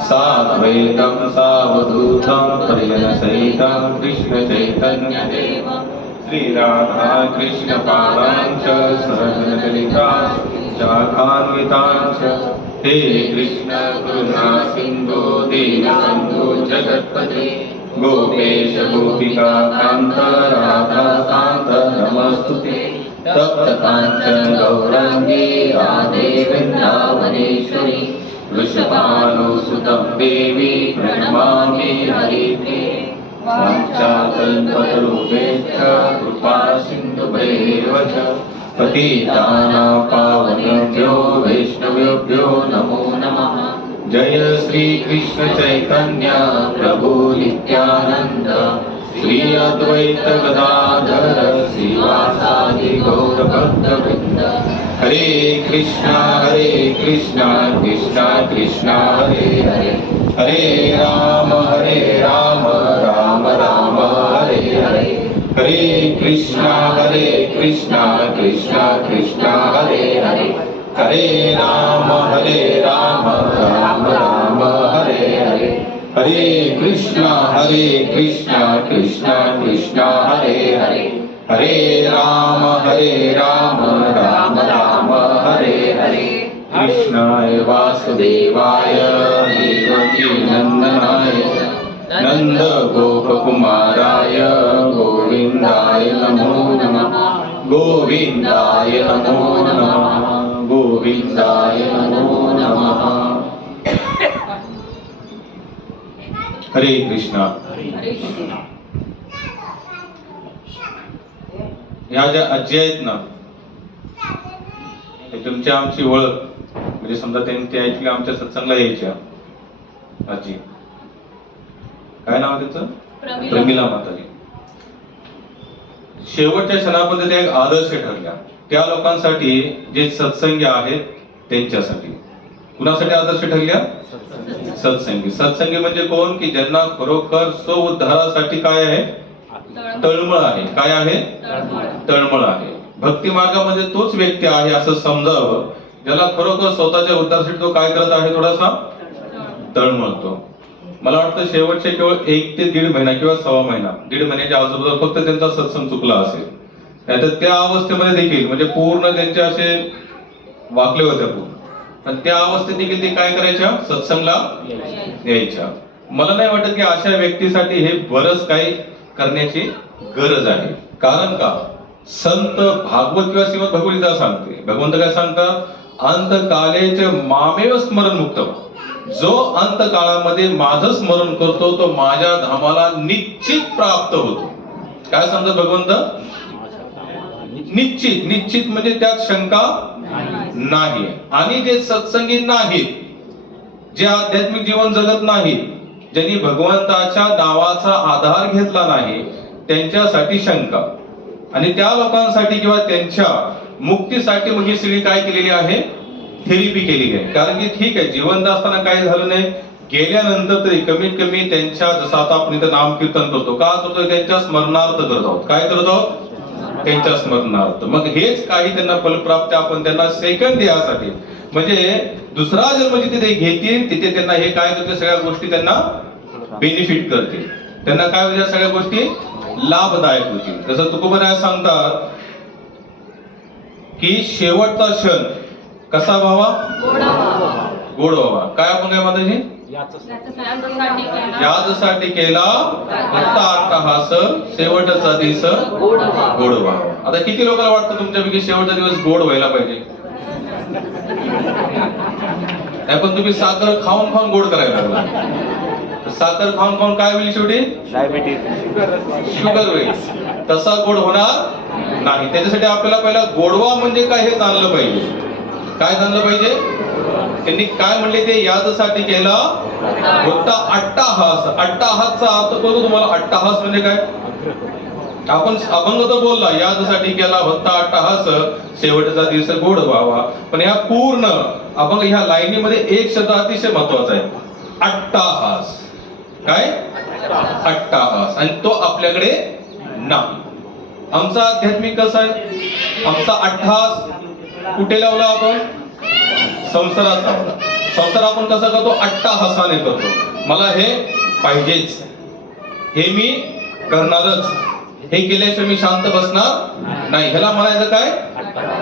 साद्वैतं सावधूतं परिजनसहितं कृष्णचैतन्यदेवं श्रीराधा कृष्णपादाञ्च सहगणललिता शाखान्विताञ्च हे कृष्ण करुणा सिन्धो दीनबन्धो जगत्पते गोपेश गोपिका कान्त राधा कान्त नमस्तुते तप्त काञ्चन गौराङ्गी राधे वृन्दावनेश्वरी वृषभानुसुतं देवी प्रणमामि हरिप्रिये वाञ्छाकल्पतरुभ्यश्च कृपा सिन्धुभ्येव च पतितानां पावनेभ्यो वैष्णवेभ्यो नमो नमः। जय श्री कृष्ण चैतन्य प्रभु नित्यानंद श्री अद्वैत गदाधर श्रीवासादि गौर भक्तवृंद। हरे कृष्णा कृष्णा कृष्णा हरे हरे, हरे राम राम राम हरे हरे, हरे कृष्णा कृष्णा कृष्णा हरे हरे, हरे राम राम राम हरे हरे, हरे कृष्णा कृष्णा हरे हरे, हरे राम राम हरे हरे। कृष्णाय वासुदेवाय देवकी नंदनाय नंद गोपकुमाराय गोविंदाय नमो नमः, गोविंदाय नमो नमः, गोविंदाय नमो नमः। हरे कृष्णा। ह्या ज्या आजी आहेत ना, तुमच्या आमची ओळख म्हणजे समजा त्यांनी ते ऐकले आमच्या सत्संगला यायच्या आजी, काय नाव त्याचं? प्रमिला माताजी. शेवटच्या क्षणापर्यंत त्या एक आदर्श ठरल्या त्या लोकांसाठी जे सत्संगी आहेत त्यांच्यासाठी. कुणासाठी आदर्श ठरल्या? सत्संगी. सत्संगी म्हणजे कोण? की ज्यांना खरोखर स्व उद्धारासाठी काय आहे? तळमळ आहे. काय आहे? तळमळ आहे. भक्ती मार्गामध्ये तोच व्यक्ती आहे असं समजावं ज्याला खरोखर स्वतःच्या उद्धारासाठी तो काय करत आहे? थोडासा तळमळतो. मला वाटतं शेवटचे केवळ 1 ते 1.5 महिना किंवा 1.25 महिना, 1.5 महिन्याच्या आजूबाजूला फक्त त्यांचा सत्संग चुकला असेल. नाहीतर त्या अवस्थेमध्ये देखील म्हणजे पूर्ण त्यांचे असे वाकले होते पूर्ण, पण त्या अवस्थेत देखील ते काय करायच्या? सत्संगला यायच्या. मला नाही वाटत की अशा व्यक्तीसाठी हे बरंच काही करण्याची गरज आहे. कारण का? संत भागवत किंवा श्रीमद भगवद्गीता सांगते, भगवंत काय सांगतात? अंतकालेच मामेव स्मरण मुक्त. जो अंतकाळामध्ये माझं स्मरण करतो तो माझ्या धामाला निश्चित प्राप्त होतो. काय सांगतात भगवंत? निश्चित. निश्चित म्हणजे त्यात शंका नाही. आणि जे सत्संगी नाहीत, जे आध्यात्मिक जीवन जगत नाहीत, ज्यांनी भगवंताच्या नावाचा आधार घेतला नाही, त्यांच्यासाठी शंका. आणि त्या लोकांसाठी किंवा त्यांच्या मुक्तीसाठी म्हणजे सगळी काय केलेली आहे? थेरपी केलेली आहे. कारण की ठीक आहे, जिवंत असताना काय झालं नाही, गेल्यानंतर तरी कमीत कमी त्यांच्या, जसं आता आपण इथं नाम कीर्तन करतो, का करतो? त्यांच्या स्मरणार्थ करत आहोत. काय करत आहोत? त्यांच्या स्मरणार्थ. मग हेच काही त्यांना फलप्राप्ती आपण त्यांना सेकंड यासाठी म्हणजे दुसरा जन्म जिथे ते घेतील तिथे त्यांना हे काय करते? सगळ्या गोष्टी त्यांना बेनिफिट करतील. त्यांना काय होईल? सगळ्या गोष्टी लाभदायक होतील. जसं तुकोबराय सांगतात की शेवटचा क्षण कसा व्हावा? गोड व्हावा. काय आपण काय म्हणतो? याचसाठी केला फक्त अट्टहास, शेवटचा दिवस गोड व्हावा. आता किती लोकांना वाटतं तुमच्यापैकी शेवटचा दिवस गोड व्हायला पाहिजे? नाही, पण तुम्ही साखर खाऊन खाऊन गोड करायला लागला. साखर खाऊन खाऊन काय होईल? शेवटी डायबिटीज, शुगर होईल. तसा गोड होणार नाही. त्याच्यासाठी आपल्याला पहिला गोडवा म्हणजे काय हे जाणलं पाहिजे. काय जाणलं पाहिजे? त्यांनी काय म्हणले? ते यादसाठी केला फक्त अट्टहास. अट्टहासचा अर्थ कळतो तुम्हाला? अट्टहास म्हणजे काय? आपण अभंग तर बोलला, यादसाठी केला फक्त अट्टहास, शेवटचा दिवस गोड व्हावा. पण ह्या पूर्ण अभंग ह्या लाईनीमध्ये एक शब्द अतिशय महत्वाचा आहे, अट्टहास. काय? अट्टहास. आणि तो आपल्याकडे नाही. आमचा आध्यात्मिक कसा आहे? आमचा अट्टहास कुठे लावला आपण? संसारात लावला. संसार आपण कसा करतो? अट्टाहासाने करतो. मला हे पाहिजेच, हे मी करणारच, हे केल्याशिवाय मी शांत बसणार नाही. ह्याला म्हणायचं काय?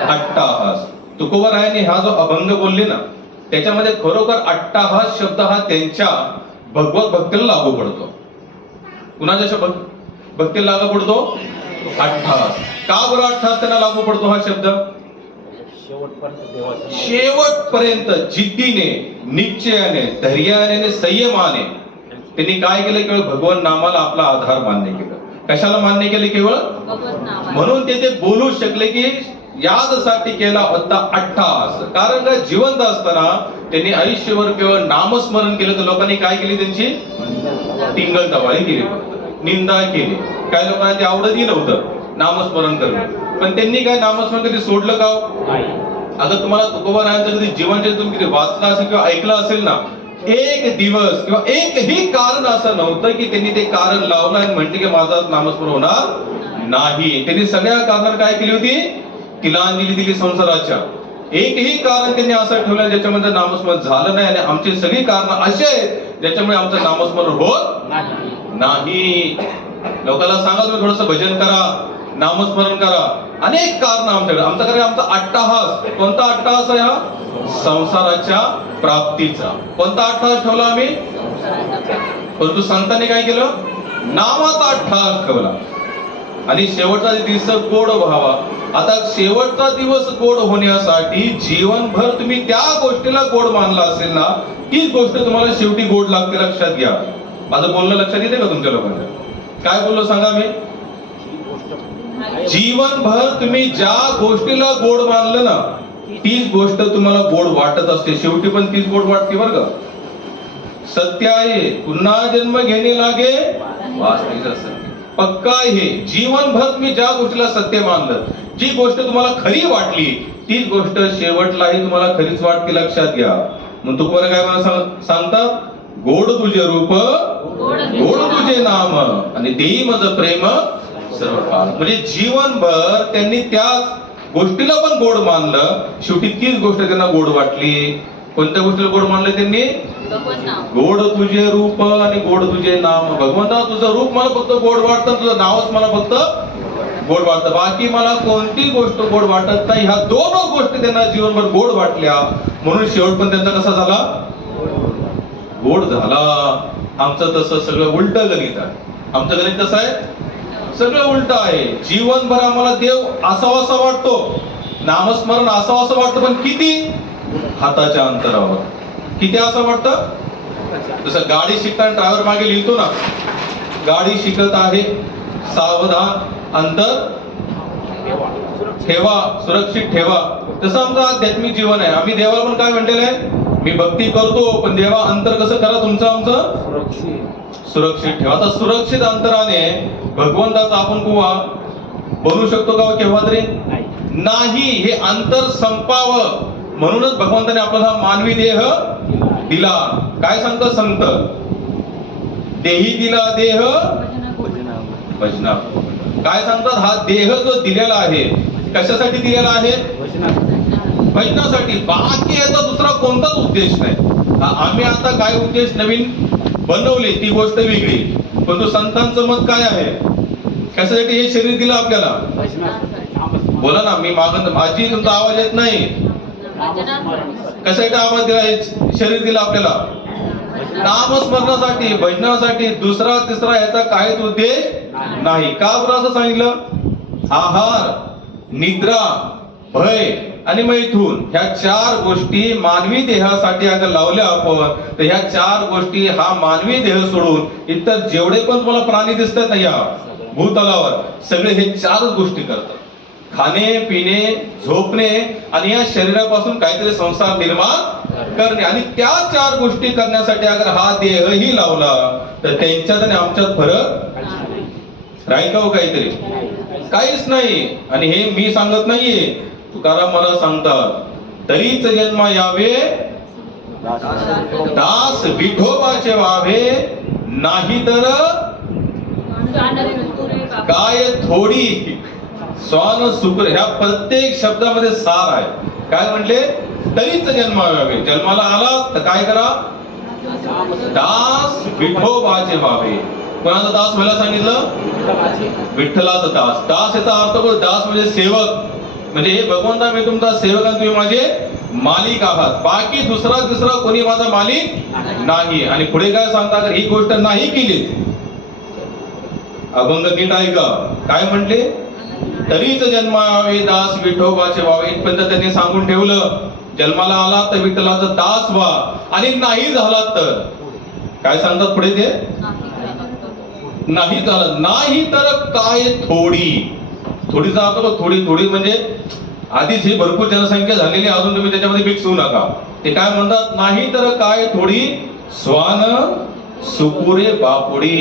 अट्टाहास. तुकोबरायांनी हा जो अभंग बोलले ना, त्याच्यामध्ये खरोखर अट्टाहास शब्द हा त्यांच्या भगवत भक्तीला लागू पडतो. कुणाच्या भक्तीला लागू पडतो? अट्टाहास. का बरं अट्टाहास त्यांना लागू पडतो हा शब्द? शेवटपर्यंत जिद्दीने, निश्चयाने, धैर्याने, संयमाने त्यांनी काय केलं? केवळ भगवान नामाला आपला आधार मान्य केलं. कशाला मान्य केले? केवळ म्हणून ते बोलू शकले की यासाठी केला होता अट्टाहास. कारण का जिवंत असताना त्यांनी आयुष्यभर केवळ नामस्मरण केलं, तर लोकांनी काय केली? त्यांची टिंगल टवाळी केली, निंदा केली. काही लोकांना ते आवडतही नव्हतं नामस्मरण करणं, पण त्यांनी काय नामस्मरण कधी सोडलं का? आता तुम्हाला तुकोबारायांचं कधी जीवनचरित्र तुम्ही कधी वाचलं असेल किंवा ऐकलं असेल ना, एक दिवस किंवा एकही कारण असं नव्हतं की त्यांनी ते कारण लावलं आणि म्हटले की माझं नामस्मरण होणार नाही. त्यांनी सगळ्या कारणांना काय केली होती? तिलांजली दिली संसाराच्या. एकही कारण त्यांनी असं ठेवलं ज्याच्यामध्ये नामस्मरण झालं नाही. आणि आमची सगळी कारण अशी आहेत ज्याच्यामुळे आमचं नामस्मरण होत नाही. लोकांना सांगा तुम्ही थोडंसं भजन करा, नामस्मरण करा. अनेक कारण आमच्याकडे. आमच्याकडे आमचा अट्टाहास. कोणता अट्टाहास आहे हा? संसाराच्या प्राप्तीचा. कोणता अट्टाहास ठेवला आम्ही? परंतु संतांनी काय केलं? नामाचा अट्टाहास ठेवला. आणि शेवटचा दिवस गोड व्हावा. आता शेवटचा दिवस गोड होण्यासाठी जीवनभर तुम्ही त्या गोष्टीला गोड मानला असेल ना, तीच गोष्ट तुम्हाला शेवटी गोड लागते. लक्षात घ्या. माझं बोलणं लक्षात येते का तुमच्या लोकांच्या? काय बोललो सांगा मी? जीवनभर तुम्ही ज्या गोष्टीला गोड मानलं ना, तीच गोष्ट तुम्हाला गोड वाटत असते. शेवटी पण तीच गोड वाटते बरं का. सत्य आहे, पुन्हा जन्म घेणे लागे वास्तविक सत्य. पक्का आहे. जीवनभर तुम्ही ज्या गोष्टीला सत्य मानलं, जी गोष्ट तुम्हाला खरी वाटली, तीच गोष्ट शेवटलाही तुम्हाला खरीच वाटते. लक्षात घ्या. मग तुकोबा काय मला सांगतात? गोड तुझे रूप, गोड तुझे नाम, आणि देई मज प्रेम सर्व काळ. म्हणजे जीवनभर त्यांनी त्याच गोष्टीला पण गोड मानलं. शेवटी तीच गोष्ट त्यांना गोड वाटली. कोणत्या गोष्टीला गोड मानलं त्यांनी? गोड तुझे रूप आणि गोड तुझे नाम. भगवंता तुझं रूप मला फक्त गोड वाटतं, तुझं नावच मला फक्त गोड वाटतं, बाकी मला कोणती गोष्ट गोड वाटत नाही. ह्या दोन गोष्टी त्यांना जीवनभर गोड वाटल्या. म्हणून शेवट पण त्यांचा कसा झाला? गोड झाला. आमचं तसं सगळं उलट गणित आहे. आमचं गणित कसं आहे? सगळं उलट आहे. जीवनभर आम्हाला देव असावा वाटतो, नामस्मरण असावं असं वाटतं, पण किती? हाताच्या अंतरावर. किती असं वाटतं? जसं गाडी शिकताना ड्रायव्हर मागे लिहितो ना, गाडी शिकत आहे, सावधान, अंतर ठेवा, सुरक्षित ठेवा. तसं आमचं आध्यात्मिक जीवन आहे. आम्ही देवाला पण काय म्हटलेलं आहे? मी भक्ती करतो, पण देवा अंतर कसं करा तुमचं आमचं सुरक्षित ठेवा. आता सुरक्षित अंतराने भगवंताचा आपण कुवा बनू शकतो का केव्हा तरी? नाही. हे अंतर संपावं म्हणूनच भगवंताने आपल्याला मानवी देह दिला. काय सांगतो संत? देही दिला देह भजना. काय सांगतात? हा देह जो दिलेला आहे, कशासाठी दिलेला आहे? भजनासाठी. बाकी याचा दुसरा कोणताच उद्देश नाही. आम्ही आता काय उद्देश नवीन बनवले ती गोष्ट वेगळी, पण तो संतांचं मत काय आहे? कशासाठी हे शरीर दिलं आपल्याला? बोला ना. मी माझी तुमचा आवाज येत नाही. कशासाठी आवाज दिला? हे शरीर दिलं आपल्याला नामस्मरणासाठी, भजनासाठी. दुसरा तिसरा याचा काहीच उद्देश नाही. का बरं असं सांगितलं? आहार, निद्रा, भय आणि मैथून ह्या चार गोष्टी मानवी देहासाठी अगर लावल्या आपण, तर ह्या चार गोष्टी हा मानवी देह सोडून इतर जेवढे पण तुम्हाला प्राणी दिसतात ना या भूतलावर, सगळे हे चारच गोष्टी करतात. खाणे, पिणे, झोपणे आणि या शरीरापासून काहीतरी संसार निर्माण करणे. आणि त्या चार गोष्टी करण्यासाठी अगर हा देहही लावला, तर त्यांच्यात आणि आमच्यात फरक राहील का हो? काहीतरी काहीच नाही. आणि हे मी सांगत नाहीये, तुकाराम मला सांगतात. तरीच जन्म यावे दास विठोबाचे व्हावे, नाही तर काय थोडी स्वान सुकर. ह्या प्रत्येक शब्दामध्ये सार आहे. काय म्हणले? तरीच जन्मावे. जन्माला आला तर काय करा, दास विठोबाचे व्हावे. कोणाचा दास व्हायला सांगितलं? विठ्ठलाचा दास. दास याचा अर्थ काय? दास म्हणजे सेवक. म्हणजे हे भगवंता मी तुमचा सेवक आणि तुम्ही माझे मालिक आहात. बाकी दुसरा कोणी माझा मालिक नाही. आणि पुढे काय सांगता, ही गोष्ट नाही केली, अभंग नीट ऐका काय म्हटले, तरीच जन्मावे दास विठोबाचे व्हावे. इथपर्यंत त्यांनी सांगून ठेवलं. जन्माला आला तर विठ्ठलाचा दास व्हा, आणि नाही झाला तर काय सांगतात पुढे ते, नाही झालं नाही तर काय थोडीचा अर्थ थोडी म्हणजे आधीच ही भरपूर जनसंख्या झालेली, अजून तुम्ही त्याच्यामध्ये मिक्स होऊ नका. ते काय म्हणतात, नाही तर काय थोडी स्वान सुपुरे बापुडी.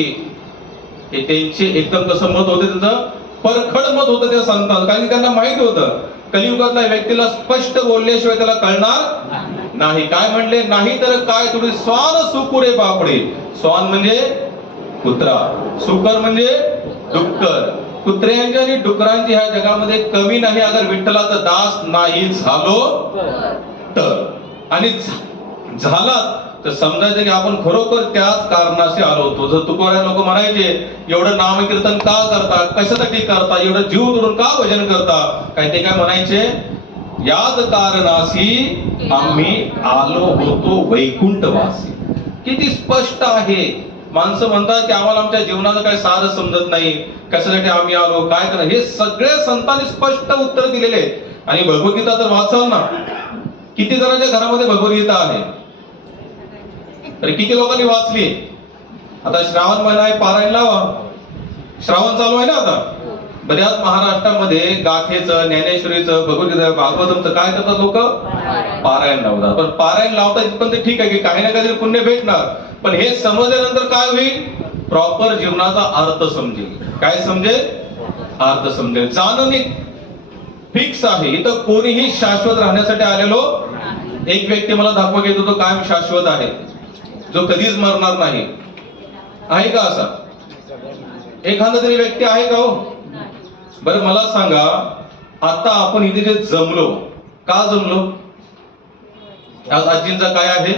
हे त्यांचे एकदम कसं मत होते, त्याचं परखड मत होतं त्या संतांचं. कारण की त्यांना माहित होतं कलियुगातल्या व्यक्तीला स्पष्ट बोलल्याशिवाय त्याला कळणार नाही. काय म्हणले, नाही तर काय थोडी स्वान सुपुरे बापुडे. स्वान म्हणजे कुत्रा, सुकर म्हणजे डुक्कर. कुत्र्यांची आणि डुकरांची ह्या जगामध्ये कमी नाही अगर विठ्ठलाचा दास नाही झालो तर. आणि झाला तर समजायचं की आपण खरोखर त्याच कारणाशी आलो होतो. जर तुकोबारा लोक म्हणायचे, एवढं नामकीर्तन का करता, कशासाठी करता, एवढं जीव धरून का भजन करता, काय ते काय म्हणायचे, याच कारणाशी आम्ही आलो होतो वैकुंठवासी. किती स्पष्ट आहे. माणसं म्हणतात की आम्हाला आमच्या जीवनाचं काही सार समजत नाही, कशासाठी आम्ही आलो, काय करा. हे सगळे संतांनी स्पष्ट उत्तर दिलेले. आणि भगवद्गीता तर वाचाल ना, किती जणांच्या घरामध्ये भगवद्गीता आहे, तर किती लोकांनी वाचली. आता श्रावण महिना आहे, पारायण लावा. श्रावण चालू आहे ना आता. बऱ्याच महाराष्ट्रामध्ये गाथेचं, ज्ञानेश्वरीचं, भगवद्गीता, भागवतमचं काय करतात लोक, पारायण लावतात. पण पारायण लावता इथपर्यंत ते ठीक आहे की काही ना काहीतरी पुण्य भेटणार, पण हे समजल्यानंतर काय होईल, प्रॉपर जीवनाचा अर्थ समजेल. काय समजेल, अर्थ समजेल. जाणणे फिक्स आहे. इथं कोणीही शाश्वत राहण्यासाठी आलेलो एक व्यक्ती मला दाखवा घेतो, तो कायम शाश्वत आहे, जो कधीच मरणार नाही. आहे का असा एखादा तरी व्यक्ती आहे का हो? बरं मला सांगा, आता आपण इथे जे जमलो, का जमलो? आज आजींचा काय आहे,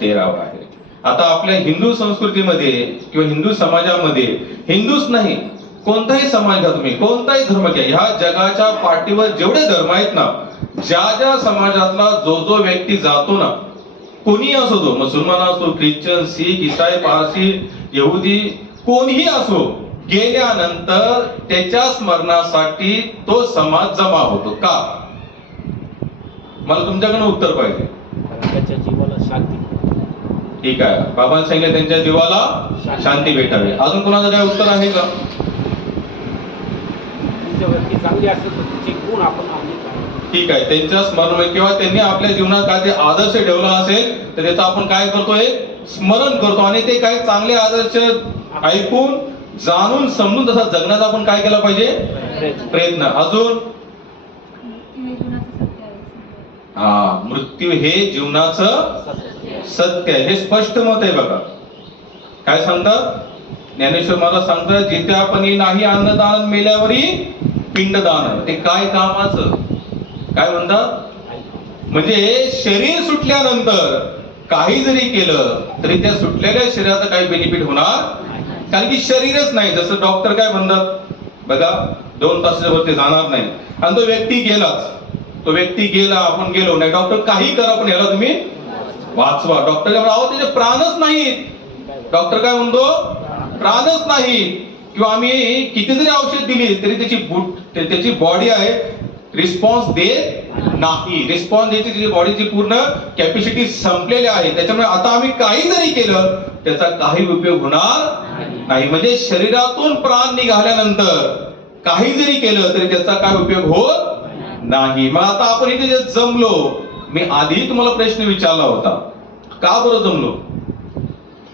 13वा आहे. आता आपल्या हिंदू संस्कृतीमध्ये किंवा हिंदू समाजामध्ये, हिंदूच नाही कोणताही समाज घ्या तुम्ही, कोणताही धर्म घ्या, ह्या जगाच्या पाठीवर जेवढे धर्म आहेत ना, ज्या समाजातला जो व्यक्ती जातो ना, कोणी असो, तो मुसलमान असो, ख्रिश्चन, शीख, ईसाई, पारसी, यहुदी, कोणीही असो, गेल्यानंतर त्याच्या स्मरणासाठी तो समाज जमा होतो. का? मला तुमच्याकडनं उत्तर पाहिजे. त्याच्या जीवाला शांती. ठीक आहे, बाबांनी सांगितलं त्यांच्या जीवाला शांती भेटावी. अजून कोणाचं काय उत्तर आहे का? व्यक्ती चांगली असेल तर तिचे गुण आपण ठीक आहे, त्यांच्या स्मरण किंवा त्यांनी आपल्या जीवनात काय ते आदर्श ठेवला असेल तर त्याचं आपण काय करतोय, स्मरण करतो. आणि ते काय चांगले आदर्श ऐकून, जाणून, समजून तसा जगण्याचा आपण काय केला पाहिजे, प्रयत्न. अजून मृत्यू हे जीवनाचं सत्य आहे, हे स्पष्ट मत आहे. बघा काय सांगतात ज्ञानेश्वर मला सांगतात, जिथे आपण नाही अन्नदान मेल्यावरी पिंडदान. ते काय कामाचं, काय म्हणतात, म्हणजे शरीर सुटल्यानंतर काही जरी केलं तरी त्या सुटलेल्या शरीराचा काही बेनिफिट होणार, कारण की शरीरच नाही. जसं डॉक्टर काय म्हणतात बघा, 2 तासाच्या वरती जाणार नाही. आणि तो व्यक्ती गेलाच, तो व्यक्ती गेला, आपण गेलो नाही, डॉक्टर काही करा पण याला तुम्ही वाचवा. डॉक्टर काय म्हणतो, त्याचे प्राणच नाहीत. डॉक्टर काय म्हणतो, प्राणच नाही. किंवा आम्ही किती जरी औषध दिली तरी त्याची बॉडी आहे रिस्पॉन्स देत नाही. रिस्पॉन्स द्यायची त्याची बॉडीची पूर्ण कॅपॅसिटी संपलेली आहे. त्याच्यामुळे आता आम्ही काही जरी केलं त्याचा काही उपयोग होणार नाही. म्हणजे शरीरातून प्राण निघाल्यानंतर काही जरी केलं तरी त्याचा काय उपयोग होत नाही. मग आता आपण इथे जे जमलो, मी आधी तुम्हाला प्रश्न विचारला होता, का बरं जमलो?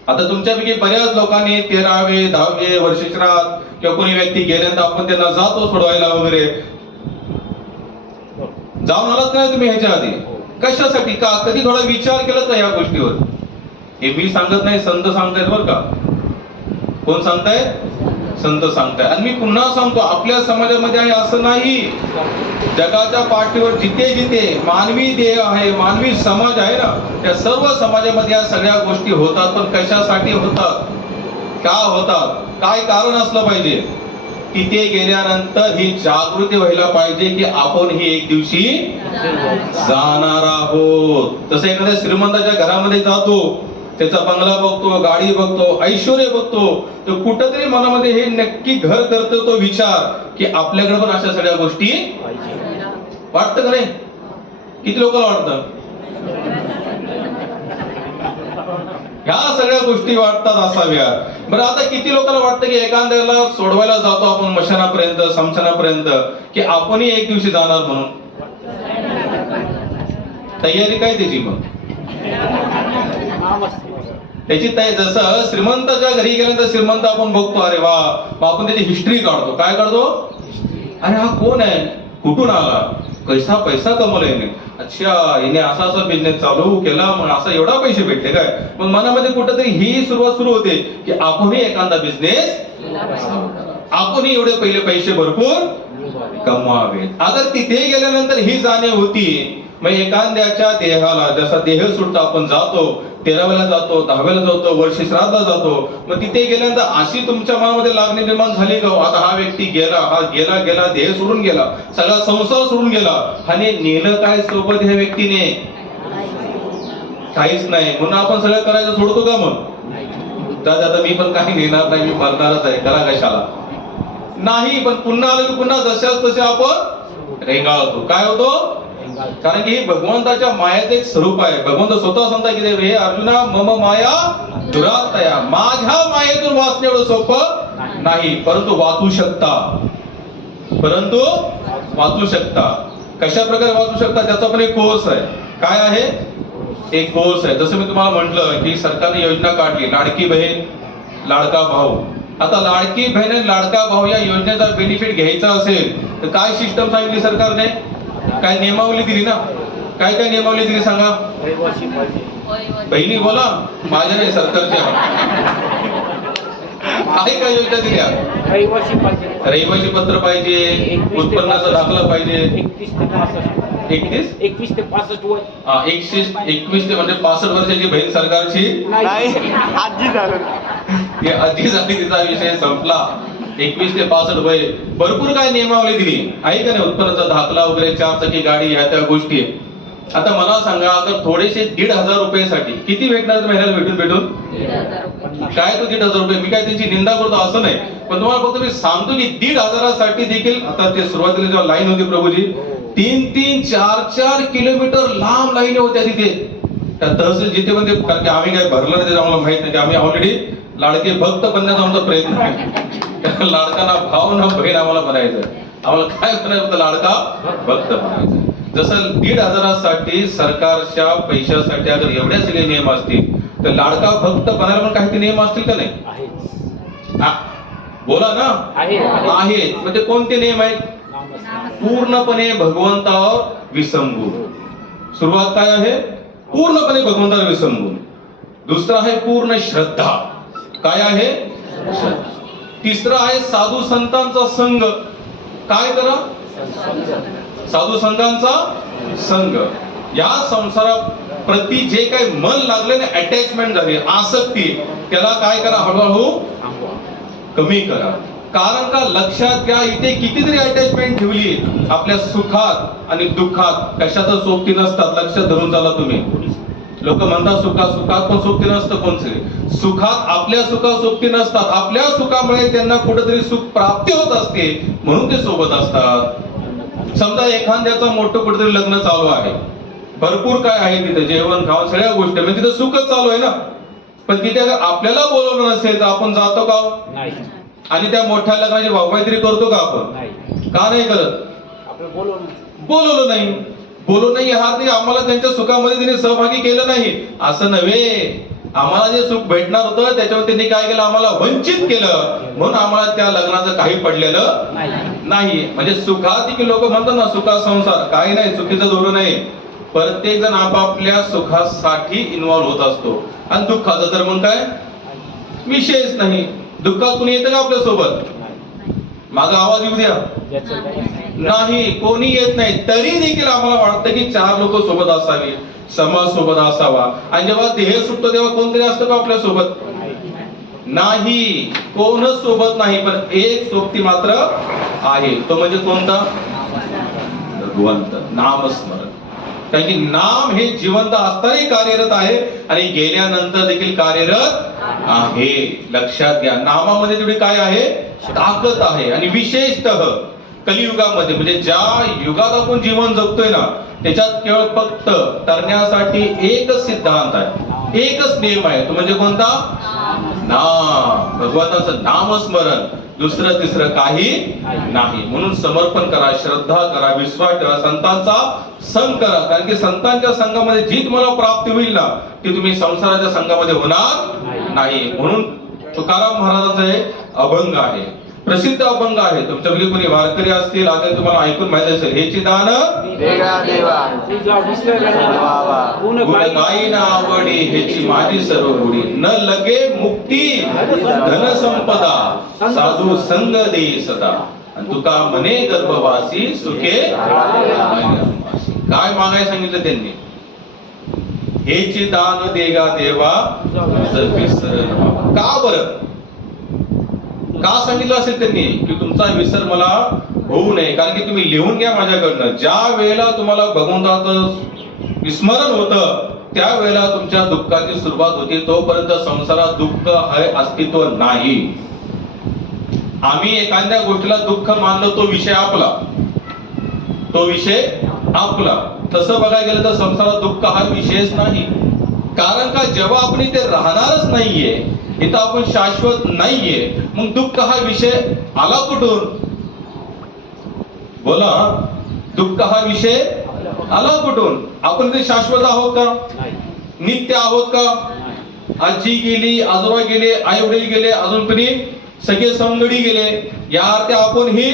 आता तुमच्यापैकी बऱ्याच लोकांनी 13वे 10वे वर्षश्राद्ध किंवा कोणी व्यक्ती गेल्यानंतर आपण त्यांना जातो सोडवायला वगैरे, जाऊन आलात नाही तुम्ही ह्याच्या आधी? कशासाठी, का कधी थोडा विचार केला का या गोष्टीवर? हे मी सांगत नाही, संत सांगतायत बरं का. कोण सांगतायत? संत सांगताय. आणि मी पुन्हा सांगतो, आपल्या समाजामध्ये आहे असं नाही. जगाच्या पाठीवर जिथे जिथे मानवी देह आहे, मानवी समाज आहे ना, त्या सर्व समाजामध्ये या सगळ्या गोष्टी होतात. पण कशासाठी होतात, का होतात, काय कारण असलं पाहिजे? तिथे गेल्यानंतर ही जागृती व्हायला पाहिजे की आपण ही एक दिवशी जाणार आहोत. तसं एखाद्या श्रीमंताच्या घरामध्ये जातो, त्याचा बंगला बघतो, गाडी बघतो, ऐश्वर्य बघतो, तर कुठंतरी मनामध्ये हे नक्की घर करतो तो विचार की आपल्याकडे पण अशा सगळ्या गोष्टी वाटतं का नाही? किती लोकांना वाटतं? ह्या सगळ्या गोष्टी वाटतात असाव्या. बरं, आता किती लोकांना वाटतं की एखाद्याला सोडवायला जातो आपण मशानापर्यंत, समशानापर्यंत, की आपणही एक दिवशी जाणार म्हणून? तयारी काय त्याची? मग त्याची जसं श्रीमंताच्या घरी गेल्यानंतर श्रीमंत आपण बघतो, अरे वा, आपण त्याची हिस्ट्री काढतो. काय काढतो? अरे हा कोण आहे, कुठून आला, कैसा पैसा कमवला याने, अच्छा याने असा असा बिझनेस चालू केला, मग असा एवढा पैसे भेटले काय. मग मनामध्ये कुठेतरी ही सुरुवात सुरू होते की आपणही एखादा बिझनेस, आपणही एवढे पहिले पैसे भरपूर कमवावेत. अगर तिथे गेल्यानंतर ही जाणीव होती, मग एखाद्याच्या देहाला जसा देह सुटतो, आपण जातो 13व्याला जातो, 10व्याला जातो, वर्षी श्राद्धला जातो, मग तिथे गेल्यानंतर अशी तुमच्या मनामध्ये लागणी निर्माण झाली का, आता हा व्यक्ती गेला, हा गेला गेला, देह सोडून गेला, सगळा संसार सोडून गेला, आणि नेलं काय सोबत ह्या व्यक्तीने? काहीच नाही. म्हणून आपण सगळं करायचं सोडतो का? मग आता मी पण काही नेणार नाही, मी मरणारच आहे, करा कशाला नाही. पण पुन्हा आलं की पुन्हा जशाच तसे आपण रेंगाळतो. काय होतो? कारण की भगवंताच्या मायाचं एक स्वरूप आहे. भगवंत स्वतः सांगता की हे अर्जुना, मम माया दुरात्तया, माझ्या मायेतून वाचणे एवढं सोपं नाही, परंतु वाचू शकता, परंतु वाचू शकता. कशा प्रकारे वाचू शकता त्याचा पण एक कोर्स आहे. काय आहे? एक कोर्स आहे. जसं मी तुम्हाला म्हटलं की सरकारने योजना काढली, लाडकी बहीण लाडका भाऊ. आता लाडकी बहीण आणि लाडका भाऊ या योजनेचा बेनिफिट घ्यायचा असेल तर काय सिस्टम सांगितली सरकारने? काय नियमावली दिली ना? काय काय नियमावली दिली सांगा? बहिणी बोला, माझ्या नाही, सरकारच्या. काय काय योजना दिल्या? रहिवासी पत्र पाहिजे, उत्पन्नाचा दाखला पाहिजे, 21 ते 65 वय. 21 ते म्हणजे 65 वर्षाची बहीण सरकारची आजी झालं. आजी झाली, तिचा विषय संपला. 21 ते 65 वय. भरपूर काय नियमावली दिली आहे का नाही? उत्पन्नाचा दाखला वगैरे, 4 चाकी गाडी, ह्या त्या गोष्टी. आता मला सांगा, अगर थोडेसे 1,500 रुपयासाठी किती भेटणार महिन्याला? भेटून काय तो 1,500 रुपये? मी काय त्यांची निंदा करतो असं नाही, पण तुम्हाला फक्त मी सांगतो की 1,500 साठी देखील आता ते सुरुवातीला जेव्हा लाईन होती प्रभूजी, 3-3, 4-4 किलोमीटर लांब लाईन होत्या तिथे. त्या तहसील जिथे म्हणजे, कारण की आम्ही काय भरलं नाही, आम्हाला माहित नाही, की आम्ही ऑलरेडी लाडके भक्त बनण्याचा आमचा प्रयत्न आहे. लाडकांना भाव ना बहीण आम्हाला बनायचं, आम्हाला काय बनायचं? लाडका भक्त बनायचं. जसं 1,500 साठी सरकारच्या पैशासाठी अगर एवढे सगळे नियम असतील, तर लाडका भक्त बनायला पण काही नियम असतील का नाही? बोला ना. आहेत. म्हणजे कोणते नियम आहेत? पूर्णपणे भगवंतावर विसंबून. सुरुवात काय आहे? पूर्णपणे भगवंतावर विसंबून. दुसरा आहे पूर्ण श्रद्धा. काय आहे? तिसरा आहे साधू संतांचा संघ. काय करा? साधू संतांचा संघ. या संसाराप्रती जे काही मन लागले ना, अटॅचमेंट झाली, आसक्ती, त्याला काय करा? हळूहळू कमी करा. कारण का? लक्षात घ्या, इथे कितीतरी अटॅचमेंट ठेवली आपल्या सुखात आणि दुःखात, कशातच सोबती नसतात. लक्षात धरून चाला तुम्ही. लोक म्हणतात सुखात पण सोबती नसतं. कोणते सुखात? आपल्या सुखात सोबती नसतात. आपल्या सुखामुळे त्यांना कुठेतरी सुख प्राप्ती होत असते, म्हणून ते सोबत असतात. समजा एखाद्याचं मोठं कुठेतरी लग्न चालू आहे, भरपूर काय आहे तिथे, जेवण खावण सगळ्या गोष्टी, म्हणजे तिथे सुखच चालू आहे ना. पण तिथे अगर आपल्याला बोलवलं नसेल तर आपण जातो का? नाही. आणि त्या मोठ्या लग्नाची भाऊमात्री करतो का आपण? का नाही करत? बोलवलं नाही. बोलू नाही हा नाही, आम्हाला त्यांच्या सुखामध्ये त्यांनी सहभागी केलं नाही असं नव्हे. आम्हाला जे सुख भेटणार होतं त्याच्यावर त्यांनी काय केलं? आम्हाला वंचित केलं, म्हणून आम्हाला त्या लग्नाचं काही पडलेलं नाही. म्हणजे सुखात की लोक म्हणतात ना, सुखा संसार, काही नाही, चुकीचं धोरण नाही. प्रत्येक जण आपापल्या सुखासाठी इन्व्हॉल्व्ह होत असतो, आणि दुःखाचं तर मग काय विषयच नाही. दुःखात कुणी येतं का आपल्या सोबत? नाही. माझा आवाज येऊ द्या. ज्याचं काही नाही, कोणी येत नाही. तरी देखील आम्हाला वाटतं की 4 लोक सोबत असावी, समाज सोबत असावा. आणि जेव्हा देह सुटतो तेव्हा कोणतरी असतं का आपल्या सोबत? नाही, कोणच सोबत नाही. पण एक सोबती मात्र आहे, तो म्हणजे कोणता? भगवंत, नामस्मरण. कारण की नाम हे जिवंत असतानाही कार्यरत आहे आणि गेल्यानंतर देखील कार्यरत आहे. लक्षात घ्या, नामामध्ये तेवढी काय आहे? ताकद आहे. आणि विशेषतः कलियुगामध्ये, म्हणजे ज्या युगात आपण जीवन जगतोय ना, त्याच्यात केवळ फक्त तरण्यासाठी एकच सिद्धांत आहे, एकच नियम आहे. तो म्हणजे कोणता? नाम. भगवंताचं नामस्मरण, दुसरं तिसरं काही नाही. म्हणून समर्पण करा, श्रद्धा करा, विश्वास ठेवा, संतांचा संग करा. कारण की संतांच्या संघामध्ये जी तुम्हाला प्राप्ती होईल ना, ती तुम्ही संसाराच्या संघामध्ये होणार नाही. म्हणून तुकाराम महाराजांचा एक अभंग आहे, प्रसिद्ध अभंग आहे. तुमच्यापैकी कोणी वारकरी असतील, आता तुम्हाला ऐकून माहिती असेल. हेची दान देगा देवा तुझा विसरला गुण गुण गाई गायीन आवडी, हेची माझी सर्व गुढी. न लगे मुक्ती धन संपदा, साधू संग दे सदा. आणि तुका म्हणे गर्भवासी सुखे मायनासी. काय मागाय सांगितलं त्यांनी? हेची दान देगा देवा तुझं विसरल बाबा. का बरं? का सांगितलं असेल त्यांनी की तुमचा विसर मला होऊ नये? कारण की तुम्ही लिहून घ्या माझ्याकडनं, ज्या वेळेला तुम्हाला भगवंताचं विस्मरण होतं त्यावेळेला तुमच्या दुःखाची सुरुवात होती. तोपर्यंत संसारात दुःख हे अस्तित्व नाही. आम्ही एखाद्या गोष्टीला दुःख मानलो, तो विषय आपला, तो विषय आपला. तसं बघायला गेलं तर संसारात दुःख हा विषयच नाही. कारण का, जेव्हा आपण इथे राहणारच नाहीये, इथं आपण शाश्वत नाहीये, मग दुःख हा विषय आला कुठून? बोला, दुःख हा विषय आला कुठून? आपण इथे शाश्वत आहोत का? नित्य आहोत का? आजी गेली, आजोबा गेले, आई वडील गेले, अजून कोणी सगळे संगडी गेले, या अर्थी आपण ही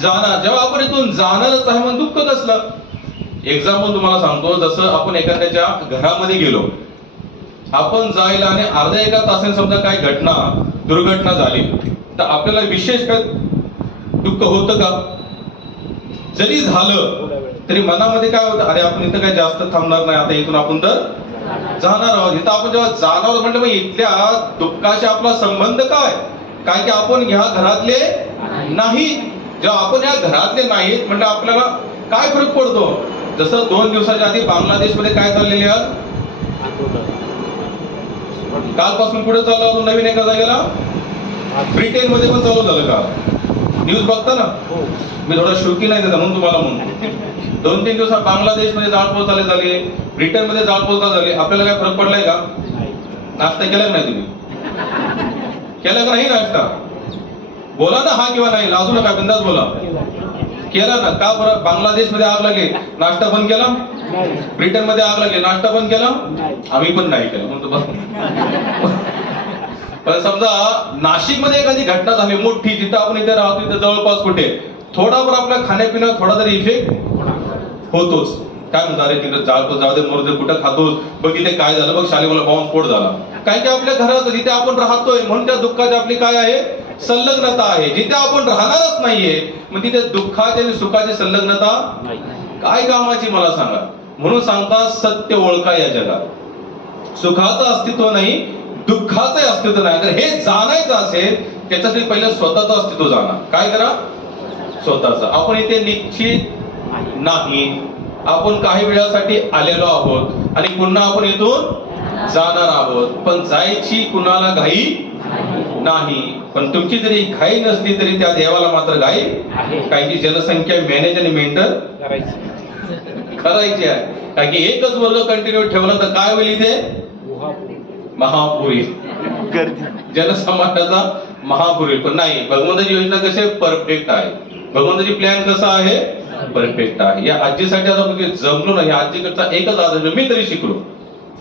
जाणार. जेव्हा आपण इथून जाणारच आहे, मग दुःख कसलं? एक्झाम्पल तुम्हाला सांगतो. जसं आपण एखाद्याच्या घरामध्ये गेलो, आपण जायला आणि अर्ध्या एका तासाने समजा काय घटना, दुर्घटना झाली, तर आपल्याला विशेष काय दुःख होतं का? जरी झालं तरी मनामध्ये काय होतं? अरे आपण इथं काय जास्त थांबणार नाही, आता इथून आपण तर जाणार आहोत. इथं आपण जेव्हा जाणार आहोत म्हणजे मग इथल्या दुःखाशी आपला संबंध काय? कारण की आपण ह्या घरातले नाही. जेव्हा आपण ह्या घरातले नाहीत म्हणजे आपल्याला काय फरक पडतो? जसं 2 दिवसाच्या आधी बांगलादेशमध्ये काय चाललेले आहे, कालपासून पुढे चाललं, अजून नवीन एका जागेला ब्रिटन मध्ये पण चालू झालं का? न्यूज बघता ना? मी थोडा शौकी नाही देता म्हणून तुम्हाला म्हणून. 2-3 दिवसात बांगलादेशमध्ये जाळपोळ चालू झाली, ब्रिटन मध्ये जाळपोळ झाली. आपल्याला काय फरक पडलाय का? नाश्ता केला नाही तुम्ही? केला का नाही नाश्ता? बोला ना हा किंवा नाही, लाजू नका, बिंदास बोला. केला ना? का बरं? बांगलादेश मध्ये आग लागली, नाश्ता बंद केला. ब्रिटन मध्ये आग लागली, नाश्ता बंद केला. आम्ही पण नाही केला म्हणतो. पण समजा नाशिक मध्ये एखादी घटना झाली मोठी, जिथं आपण इथे राहतो, इथे जवळपास कुठे थोडाफार आपल्या खाण्यापिण्यात थोडा तरी इफेक्ट होतोच. काय म्हणतात, अरे तिकडे जाळपोळ जाऊ दे, मरू कुठं खातोच, बघ इथे काय झालं, बघ शाळेला बॉम्बस्फोट झाला. काय की आपल्या घरात जिथे आपण राहतोय म्हणून त्या दुःखाची आपली काय आहे? संलग्नता आहे. जिथे आपण राहणारच नाहीये, मग तिथे दुःखाची आणि सुखाची संलग्नता काय कामाची मला सांगा. म्हणून सांगता, सत्य ओळखा या जगात. सुखाचं अस्तित्व नाही, दुःखाचं अस्तित्व नाही. तर हे जाणायचं असेल त्याच्यासाठी पहिले स्वतःचं अस्तित्व जाणा. काय करा? स्वतःचं. आपण इथे निश्चित नाही, आपण काही वेळासाठी आलेलो आहोत आणि पुन्हा आपण इथून जाणार आहोत. पण जायची कुणाला घाई नाही. पण तुमची जरी घाई नसली तरी त्या देवाला मात्र घाई आहे. कारण की जनसंख्या मॅनेज आणि मेंटेन करायची आहे. कारण की एकच वर्ग कंटिन्यू ठेवला तर काय होईल? इथे महापुरी जनसमाजाचा महापुरी. पण नाही, भगवंताची योजना कशी परफेक्ट आहे. भगवंताची प्लॅन कसा आहे? परफेक्ट आहे. या आजीसाठी आता म्हणजे जमलो नाही. आजीकडचा एकच आदर्श मी तरी शिकलो.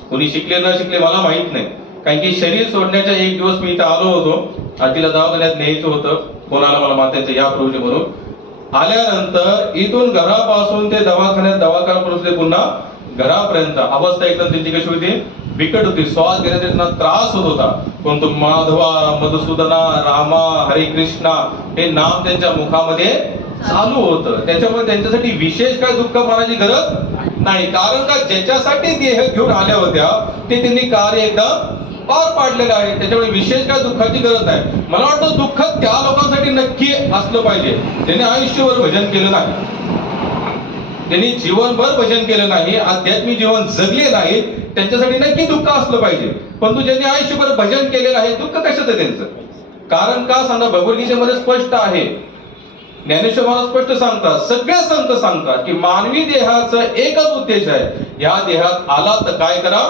कोणी शिकले न शिकले मला माहित नाही. कारण की शरीर सोडण्याच्या 1 दिवस मी इथे आलो होतो. आजीला दवाखान्यात न्यायचं होतं. फोन आला मला मात्याचं या प्रभूजी म्हणून. आल्यानंतर इथून घरापासून ते दवाखान्यात पुन्हा घरापर्यंत अवस्था एकदम त्यांची कशी होती? बिकट होती. श्वास घेण्याचा त्यांना त्रास होत होता. कोणतो माधवा, मधुसूदना, रामा, हरे कृष्णा हे नाम त्यांच्या मुखामध्ये चालू होतं. त्याच्यामुळे त्यांच्यासाठी विशेष काय दुःख मानायची गरज नाही. कारण का ज्याच्यासाठी देह घेऊन आल्या होत्या ते त्यांनी कार्य एकदा पार पाडलेलं आहे. त्याच्यामुळे विशेष काय दुःखाची गरज नाही. मला वाटतं दुःख त्या लोकांसाठी नक्की असलं पाहिजे ज्यांनी आयुष्यभर भजन केलं नाही, त्यांनी जीवनभर भजन केलं नाही, आध्यात्मिक जीवन जगले नाही, त्यांच्यासाठी नक्की दुःख असलं पाहिजे. परंतु ज्यांनी आयुष्यभर भजन केलेलं आहे दुःख कशाचं आहे त्यांचं? कारण का सांगा, भगवद्गीतेमध्ये स्पष्ट आहे, ज्ञानेश्वर महाराज स्पष्ट सांगतात, सगळे संत सांगतात की मानवी देहाचा एकच उद्देश आहे, या देहात आला तर काय करा?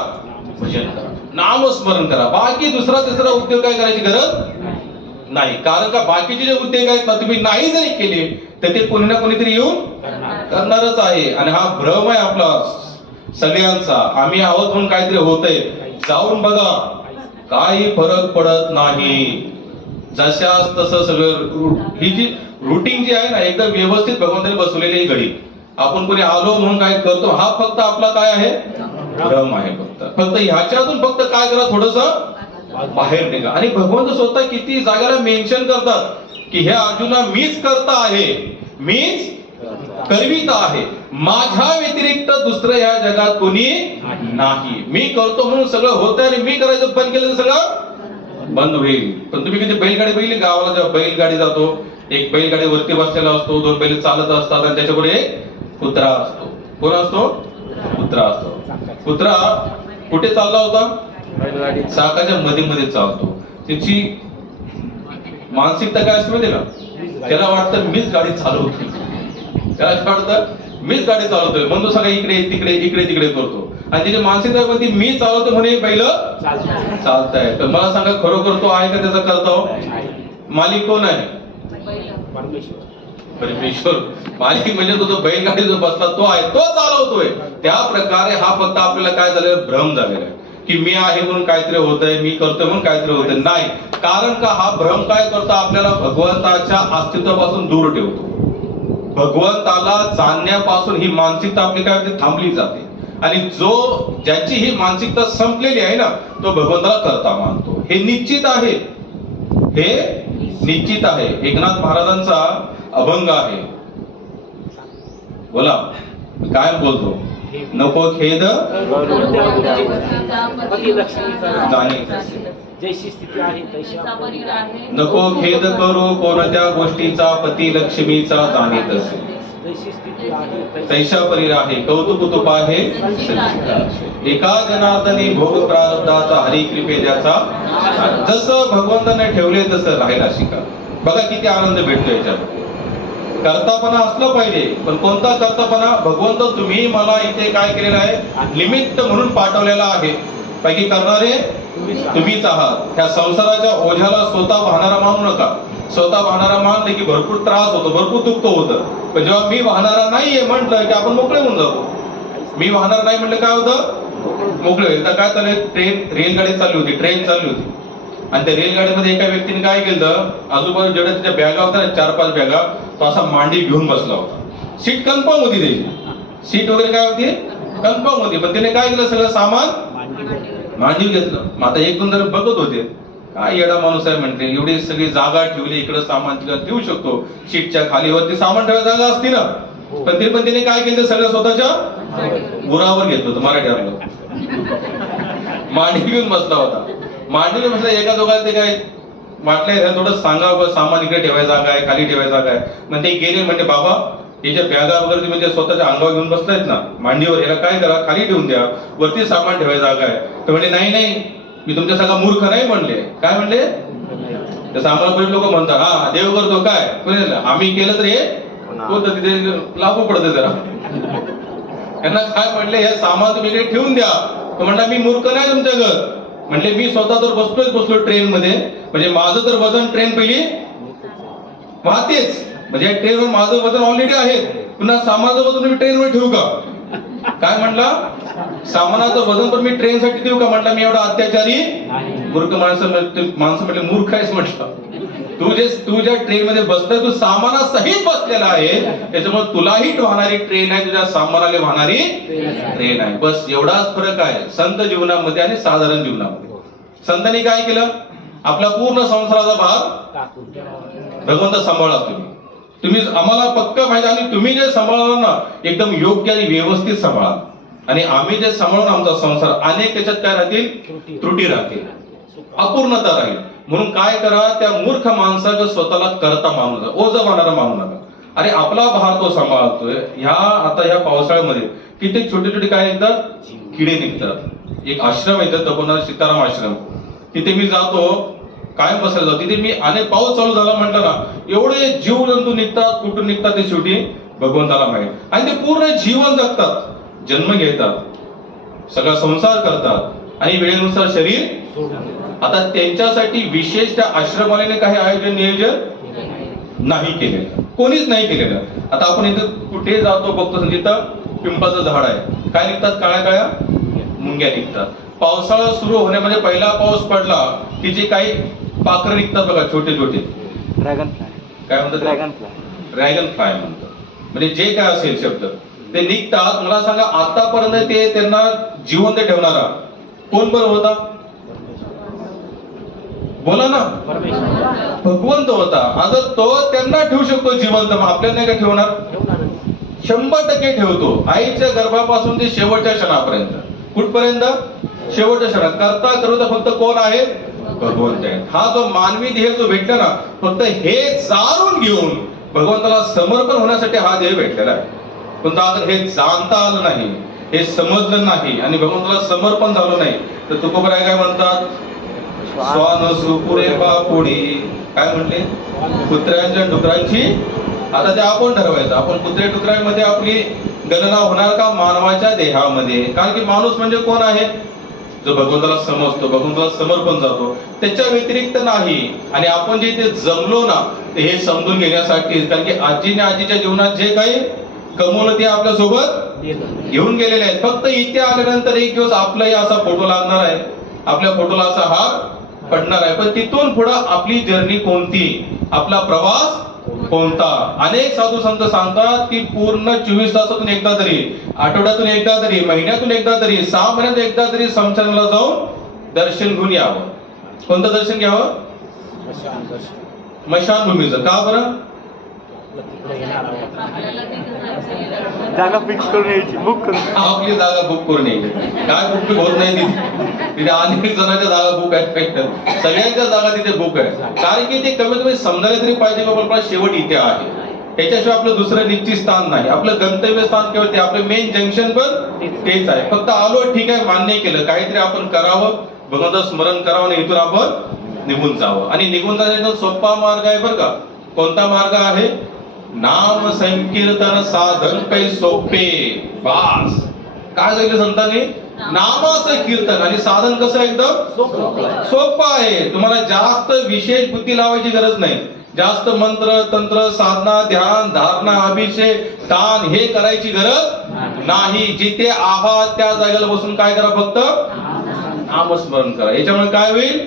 भजन करा, नामस्मरण करा. बाकी दुसरा तिसरा उद्योग काय करायची गरज नाही. कारण का बाकीचे जे उद्योग आहेत ना, तुम्ही नाही जरी केले तर ते कोणी ना कोणीतरी येऊन करणारच आहे. आणि हा भ्रम आहे आपला सगळ्यांचा, आम्ही आहोत म्हणून काहीतरी होतंय. जाऊन बघा, काही फरक पडत नाही. जशाच तसं सगळं. ही जी रुटीन जी आहे ना, एकदम व्यवस्थित भगवंताने बसवलेली ही घडी. आपण कोणी आलो म्हणून काय करतो, हा फक्त आपला काय आहे? भ्रम आहे. फक्त ह्याच्यातून फक्त काय करा, थोडस बाहेर निघा. आणि भगवंत स्वतः किती जागेला मेन्शन करतात की हे अर्जुना मीच करता आहे, मीच करविता आहे, माझ्या व्यतिरिक्त दुसरं या जगात कोणी नाही. मी करतो म्हणून सगळं होतं आणि मी करायचं बंद केलं तर सगळं बंद होईल. पण तुम्ही किती बैलगाडी बघितली गावाला? जेव्हा बैलगाडी जातो, एक बैलगाडी वरती बसलेला असतो, दोन बैल चालत असतात आणि त्याच्यापुढे एक कुत्रा असतो. कोण असतो? कुत्रा असतो. कुत्रा कुठे चालला होता? चाकाच्या मध्ये मध्ये चालतो. त्याची मानसिकता काय असते माहिती का? त्याला वाटतं मीच गाडी चालवतोय, त्याला काय वाटतं मीच गाडी चालवतोय म्हणून तो सगळं इकडे तिकडे इकडे तिकडे करतो. आणि त्याची मानसिकता कोणती? मी चालवतो म्हणे पहिलं चालतंय. तर मला सांगा, खरोखर तो आहे का त्याचा करतो? मालिक कोण आहे? परमेश्वर. मालिक म्हणजे तो जो बैलगाडी जो बसला तो आहे, तो चालवतोय. त्या प्रकारे हा फक्त आपल्याला काय झालेला? भ्रम झालेला आहे की मी आहे म्हणून काहीतरी होतंय, मी करतोय म्हणून काहीतरी होतंय. नाही. कारण का हा भ्रम काय करतो? आपल्याला भगवंताच्या अस्तित्वापासून दूर ठेवतो. भगवंताला जाणण्यापासून ही मानसिकता आपली काय होते? थांबली जाते. आणि जो ज्याची ही मानसिकता संपलेली आहे ना, तो भगवंताला करता मानतो. हे निश्चित आहे, हे निश्चित आहे. एकनाथ महाराजांचा अभंग आहे, बोला काय बोलतो? नको खेद जैशी स्थिती आहे नको खेद करू कोणत्या गोष्टीचा पती लक्ष्मीचा जाणीत असे, तैशा परी आहे कौतुक तुपा आहे एका जनार्दनी भोग प्रारब्धाचा हरी कृपे द्याचा. जसं भगवंताने ठेवले तसं राहायला शिका. बघा किती आनंद भेटतो याच्यामध्ये. कर्तापणा असलं पाहिजे, पण कोणता कर्तापणा? भगवंत तुम्ही मला इथे काय केलेलं आहे? निमित्त म्हणून पाठवलेला आहे. पैकी करणारे तुम्हीच आहात. ह्या संसाराच्या ओझ्याला स्वतः वाहणारा मानू नका. स्वतः वाहणारा मानले की भरपूर त्रास होतो, भरपूर दुःख होतं. पण जेव्हा मी वाहणारा नाहीये म्हटलं की आपण मोकळे होऊन जातो. मी वाहणार नाही म्हटलं काय होतं? मोकळे होईल. तर काय चालू? रेलगाडी चालली होती, ट्रेन चालली होती. आणि त्या रेलगाडीमध्ये एका व्यक्तीने काय केलं, आजूबाजू जेवढ्या त्याच्या बॅगा होत्या ना, 4-5 बॅगा, तो असा मांडी घेऊन बसला होता. सीट कन्फर्म होती त्याची, सीट वगैरे काय होती? कन्फर्म होती. पण त्याने काय केलं? सगळं सामान मांडीव घेतलं. मग आता एक दोन जण बघत होते, काय येडा माणूस आहे म्हणते, एवढी सगळी जागा ठेवली, इकडे सामान तिकडे ठेवू शकतो, सीटच्या खालीवरती सामान ठेवायला जागा असती ना. पण त्याने काय केलं? सगळं स्वतःच्या उरावर घेतलं होतं. मराठीवर मांडी घेऊन बसला होता. मांडीवर बसला. एका दोघांना ते काय वाटलंय थोडं सांगावं, सामान इकडे ठेवायची जागा आहे, खाली ठेवायची जागा आहे. मग ते गेले म्हणजे बाबा हे ज्या बॅगा वगैरे तुम्ही जे स्वतःच्या अंगावर घेऊन बसतायत ना मांडीवर, याला काय करा, खाली ठेवून द्या, वरती सामान ठेवायची जागा आहे. तर म्हणजे नाही मी तुमच्या सगळा मूर्ख नाही म्हणले. काय म्हणले? तसं आम्हाला बरेच लोक म्हणतात, हा देव करतो काय, आम्ही केलं तर हे होतं, तिथे लागू पडतं जरा. यांना काय म्हणले? हे सामान तुम्ही इकडे ठेवून द्या. तो म्हणला मी मूर्ख नाही तुमच्या घर. म्हणले मी स्वतः तर बसलो ट्रेन मध्ये, म्हणजे माझं तर वजन ट्रेन पहिली वाहतेच, म्हणजे ट्रेनवर माझं वजन ऑलरेडी आहे, पुन्हा सामानाचं वजन मी ट्रेनवर ठेवू का? काय म्हणला? सामानाचं वजन पण मी ट्रेनसाठी देऊ का? म्हटलं मी एवढा अत्याचारी मूर्ख माणसं म्हटले मूर्ख आहेस म्हटलं. तू ज्या ट्रेन मध्ये बसलाय, तू सामानासहित बसलेला आहे, त्याच्यामुळे तुलाही वाहणारी ट्रेन आहे, तुझ्या सामानाला वाहणारी ट्रेन आहे. बस एवढाच फरक आहे संत जीवनामध्ये आणि साधारण जीवनामध्ये. संतांनी काय केलं? आपला पूर्ण संसाराचा भार टाकून भगवंत सांभाळा तुम्ही आम्हाला पक्का माहिती, आणि तुम्ही जे सांभाळणार ना एकदम योग्य आणि व्यवस्थित सांभाळा, आणि आम्ही जे सांभाळून आमचा संसार अनेक त्याच्यात काय राहतील? त्रुटी राहतील, अपूर्णता राहील. म्हणून काय करा, त्या मूर्ख माणसाचं स्वतःला करता मानू नका, ओझं मानणारा मानू नका. अरे आपला भार तो सांभाळतोय. ह्या पावसाळ्यामध्ये किती छोटे छोटे काय निघतात? किडे निघतात. एक आश्रम आहे तपोवन सीताराम आश्रम, तिथे मी जातो, कायम बसायला जातो तिथे. मी अनेक पाऊस चालू झाला म्हटलं ना, एवढे जीव जंतू निघतात, कुठून निघतात ते शेवटी भगवंताला माहित. आणि ते पूर्ण जीवन जगतात, जन्म घेतात, सगळा संसार करतात आणि वेळेनुसार शरीर. आता त्यांच्यासाठी विशेष त्या आश्रमवाल्याने काही आयोजन नियोजन नाही केलेलं, कोणीच नाही केलेलं. आता आपण इथं कुठे जातो बघतो, तिथं पिंपळाचं झाड आहे, काय निघतात? काळ्या काळ्या मुंग्या निघतात. पावसाळा सुरू होण्यामध्ये पहिला पाऊस पडला की जे काही पाखरं निघतात बघा, छोटे छोटे. Dragon fly. काय म्हणतात? Dragon fly. ड्रॅगन फ्लाय म्हणतात. म्हणजे जे काय असेल शब्द ते निघतात. मला सांगा, आतापर्यंत ते त्यांना जिवंत ठेवणारा कोण बरं होता? बोला ना. भगवंत होता. आता तो त्यांना ठेवू शकतो जिवंत, मग आपल्याला नाही का ठेवणार? 100% ठेवतो. आईच्या गर्भापासून ते शेवटच्या क्षणापर्यंत. कुठपर्यंत? शेवटच्या क्षणात. करता करूता फक्त कोण आहे? भगवंत आहे. हा जो मानवी देह जो भेटला ना, फक्त हे जाणून घेऊन भगवंताला समर्पण होण्यासाठी हा देह भेटलेला आहे. पण अगर हे जाणता आलं नाही, हे समजलं नाही आणि भगवंताला समर्पण झालं नाही, तर तुकोबराय काय म्हणतात? स्वान सुपुरे बापुडी. काय म्हणले? कुत्र्यांच्या डुकरांची. आता ते आपण ठरवायचं, आपण कुत्र्या डुकरांमध्ये आपली गणना होणार का मानवाच्या देहामध्ये? कारण की माणूस म्हणजे कोण आहे? जो भगवंताला समजतो, भगवंताला समर्पण जातो, त्याच्या व्यतिरिक्त नाही. आणि आपण जे इथे जमलो ना, ते हे समजून घेण्यासाठी, कारण की आजीने आजीच्या जीवनात जे काही कमवलं ते आपल्या सोबत घेऊन गेलेले आहेत. फक्त इथे आल्यानंतर एक दिवस आपलाही असा फोटो लागणार आहे, आपल्या फोटोला असा हार पडणार आहे, पण तिथून पुढे आपली जर्नी कोणती, आपला प्रवास कोणता? अनेक साधू संत सांगतात की पूर्ण 24 तासातून एकदा तरी, आठवड्यातून एकदा तरी, महिन्यातून एकदा तरी, 6 महिन्यात एकदा तरी समशनाला जाऊन दर्शन घेऊन यावं. कोणतं दर्शन घ्यावं? स्मशानभूमीचं. का बरं? जागा फिक्स करून यायची, बुक करून. आपली जागा बुक करून यायची. काय बुक होत नाही तिथे अनेक जणांच्या जागा बुक आहेत, सगळ्यांच्या जागा तिथे बुक आहे. कारण की ते कमीत कमी समजायला तरी पाहिजे बाबा आपला शेवट इथे आहे, त्याच्याशिवाय आपलं दुसरं निश्चित स्थान नाही. आपलं गंतव्य स्थान किंवा ते आपलं मेन जंक्शन पण तेच आहे. फक्त आलो, ठीक आहे, मान्य केलं, काहीतरी आपण करावं, भगवंताचं स्मरण करावं आणि इथून आपण निघून जावं. आणि निघून जाण्याचा सोपा मार्ग आहे बरं का. कोणता मार्ग आहे? नाम संकीर्तन साधन काही सोपे. बास. काय सांगितलं संतांनी? नामाचं कीर्तन आणि साधन कसं एकदम सोपं आहे. तुम्हाला जास्त विशेष बुद्धी लावायची गरज नाही. जास्त मंत्र तंत्र साधना ध्यान धारणा अभिषेक दान हे करायची गरज नाही. जिथे आहात त्या जागेला बसून काय करा? फक्त नामस्मरण करा. याच्यामुळे काय होईल?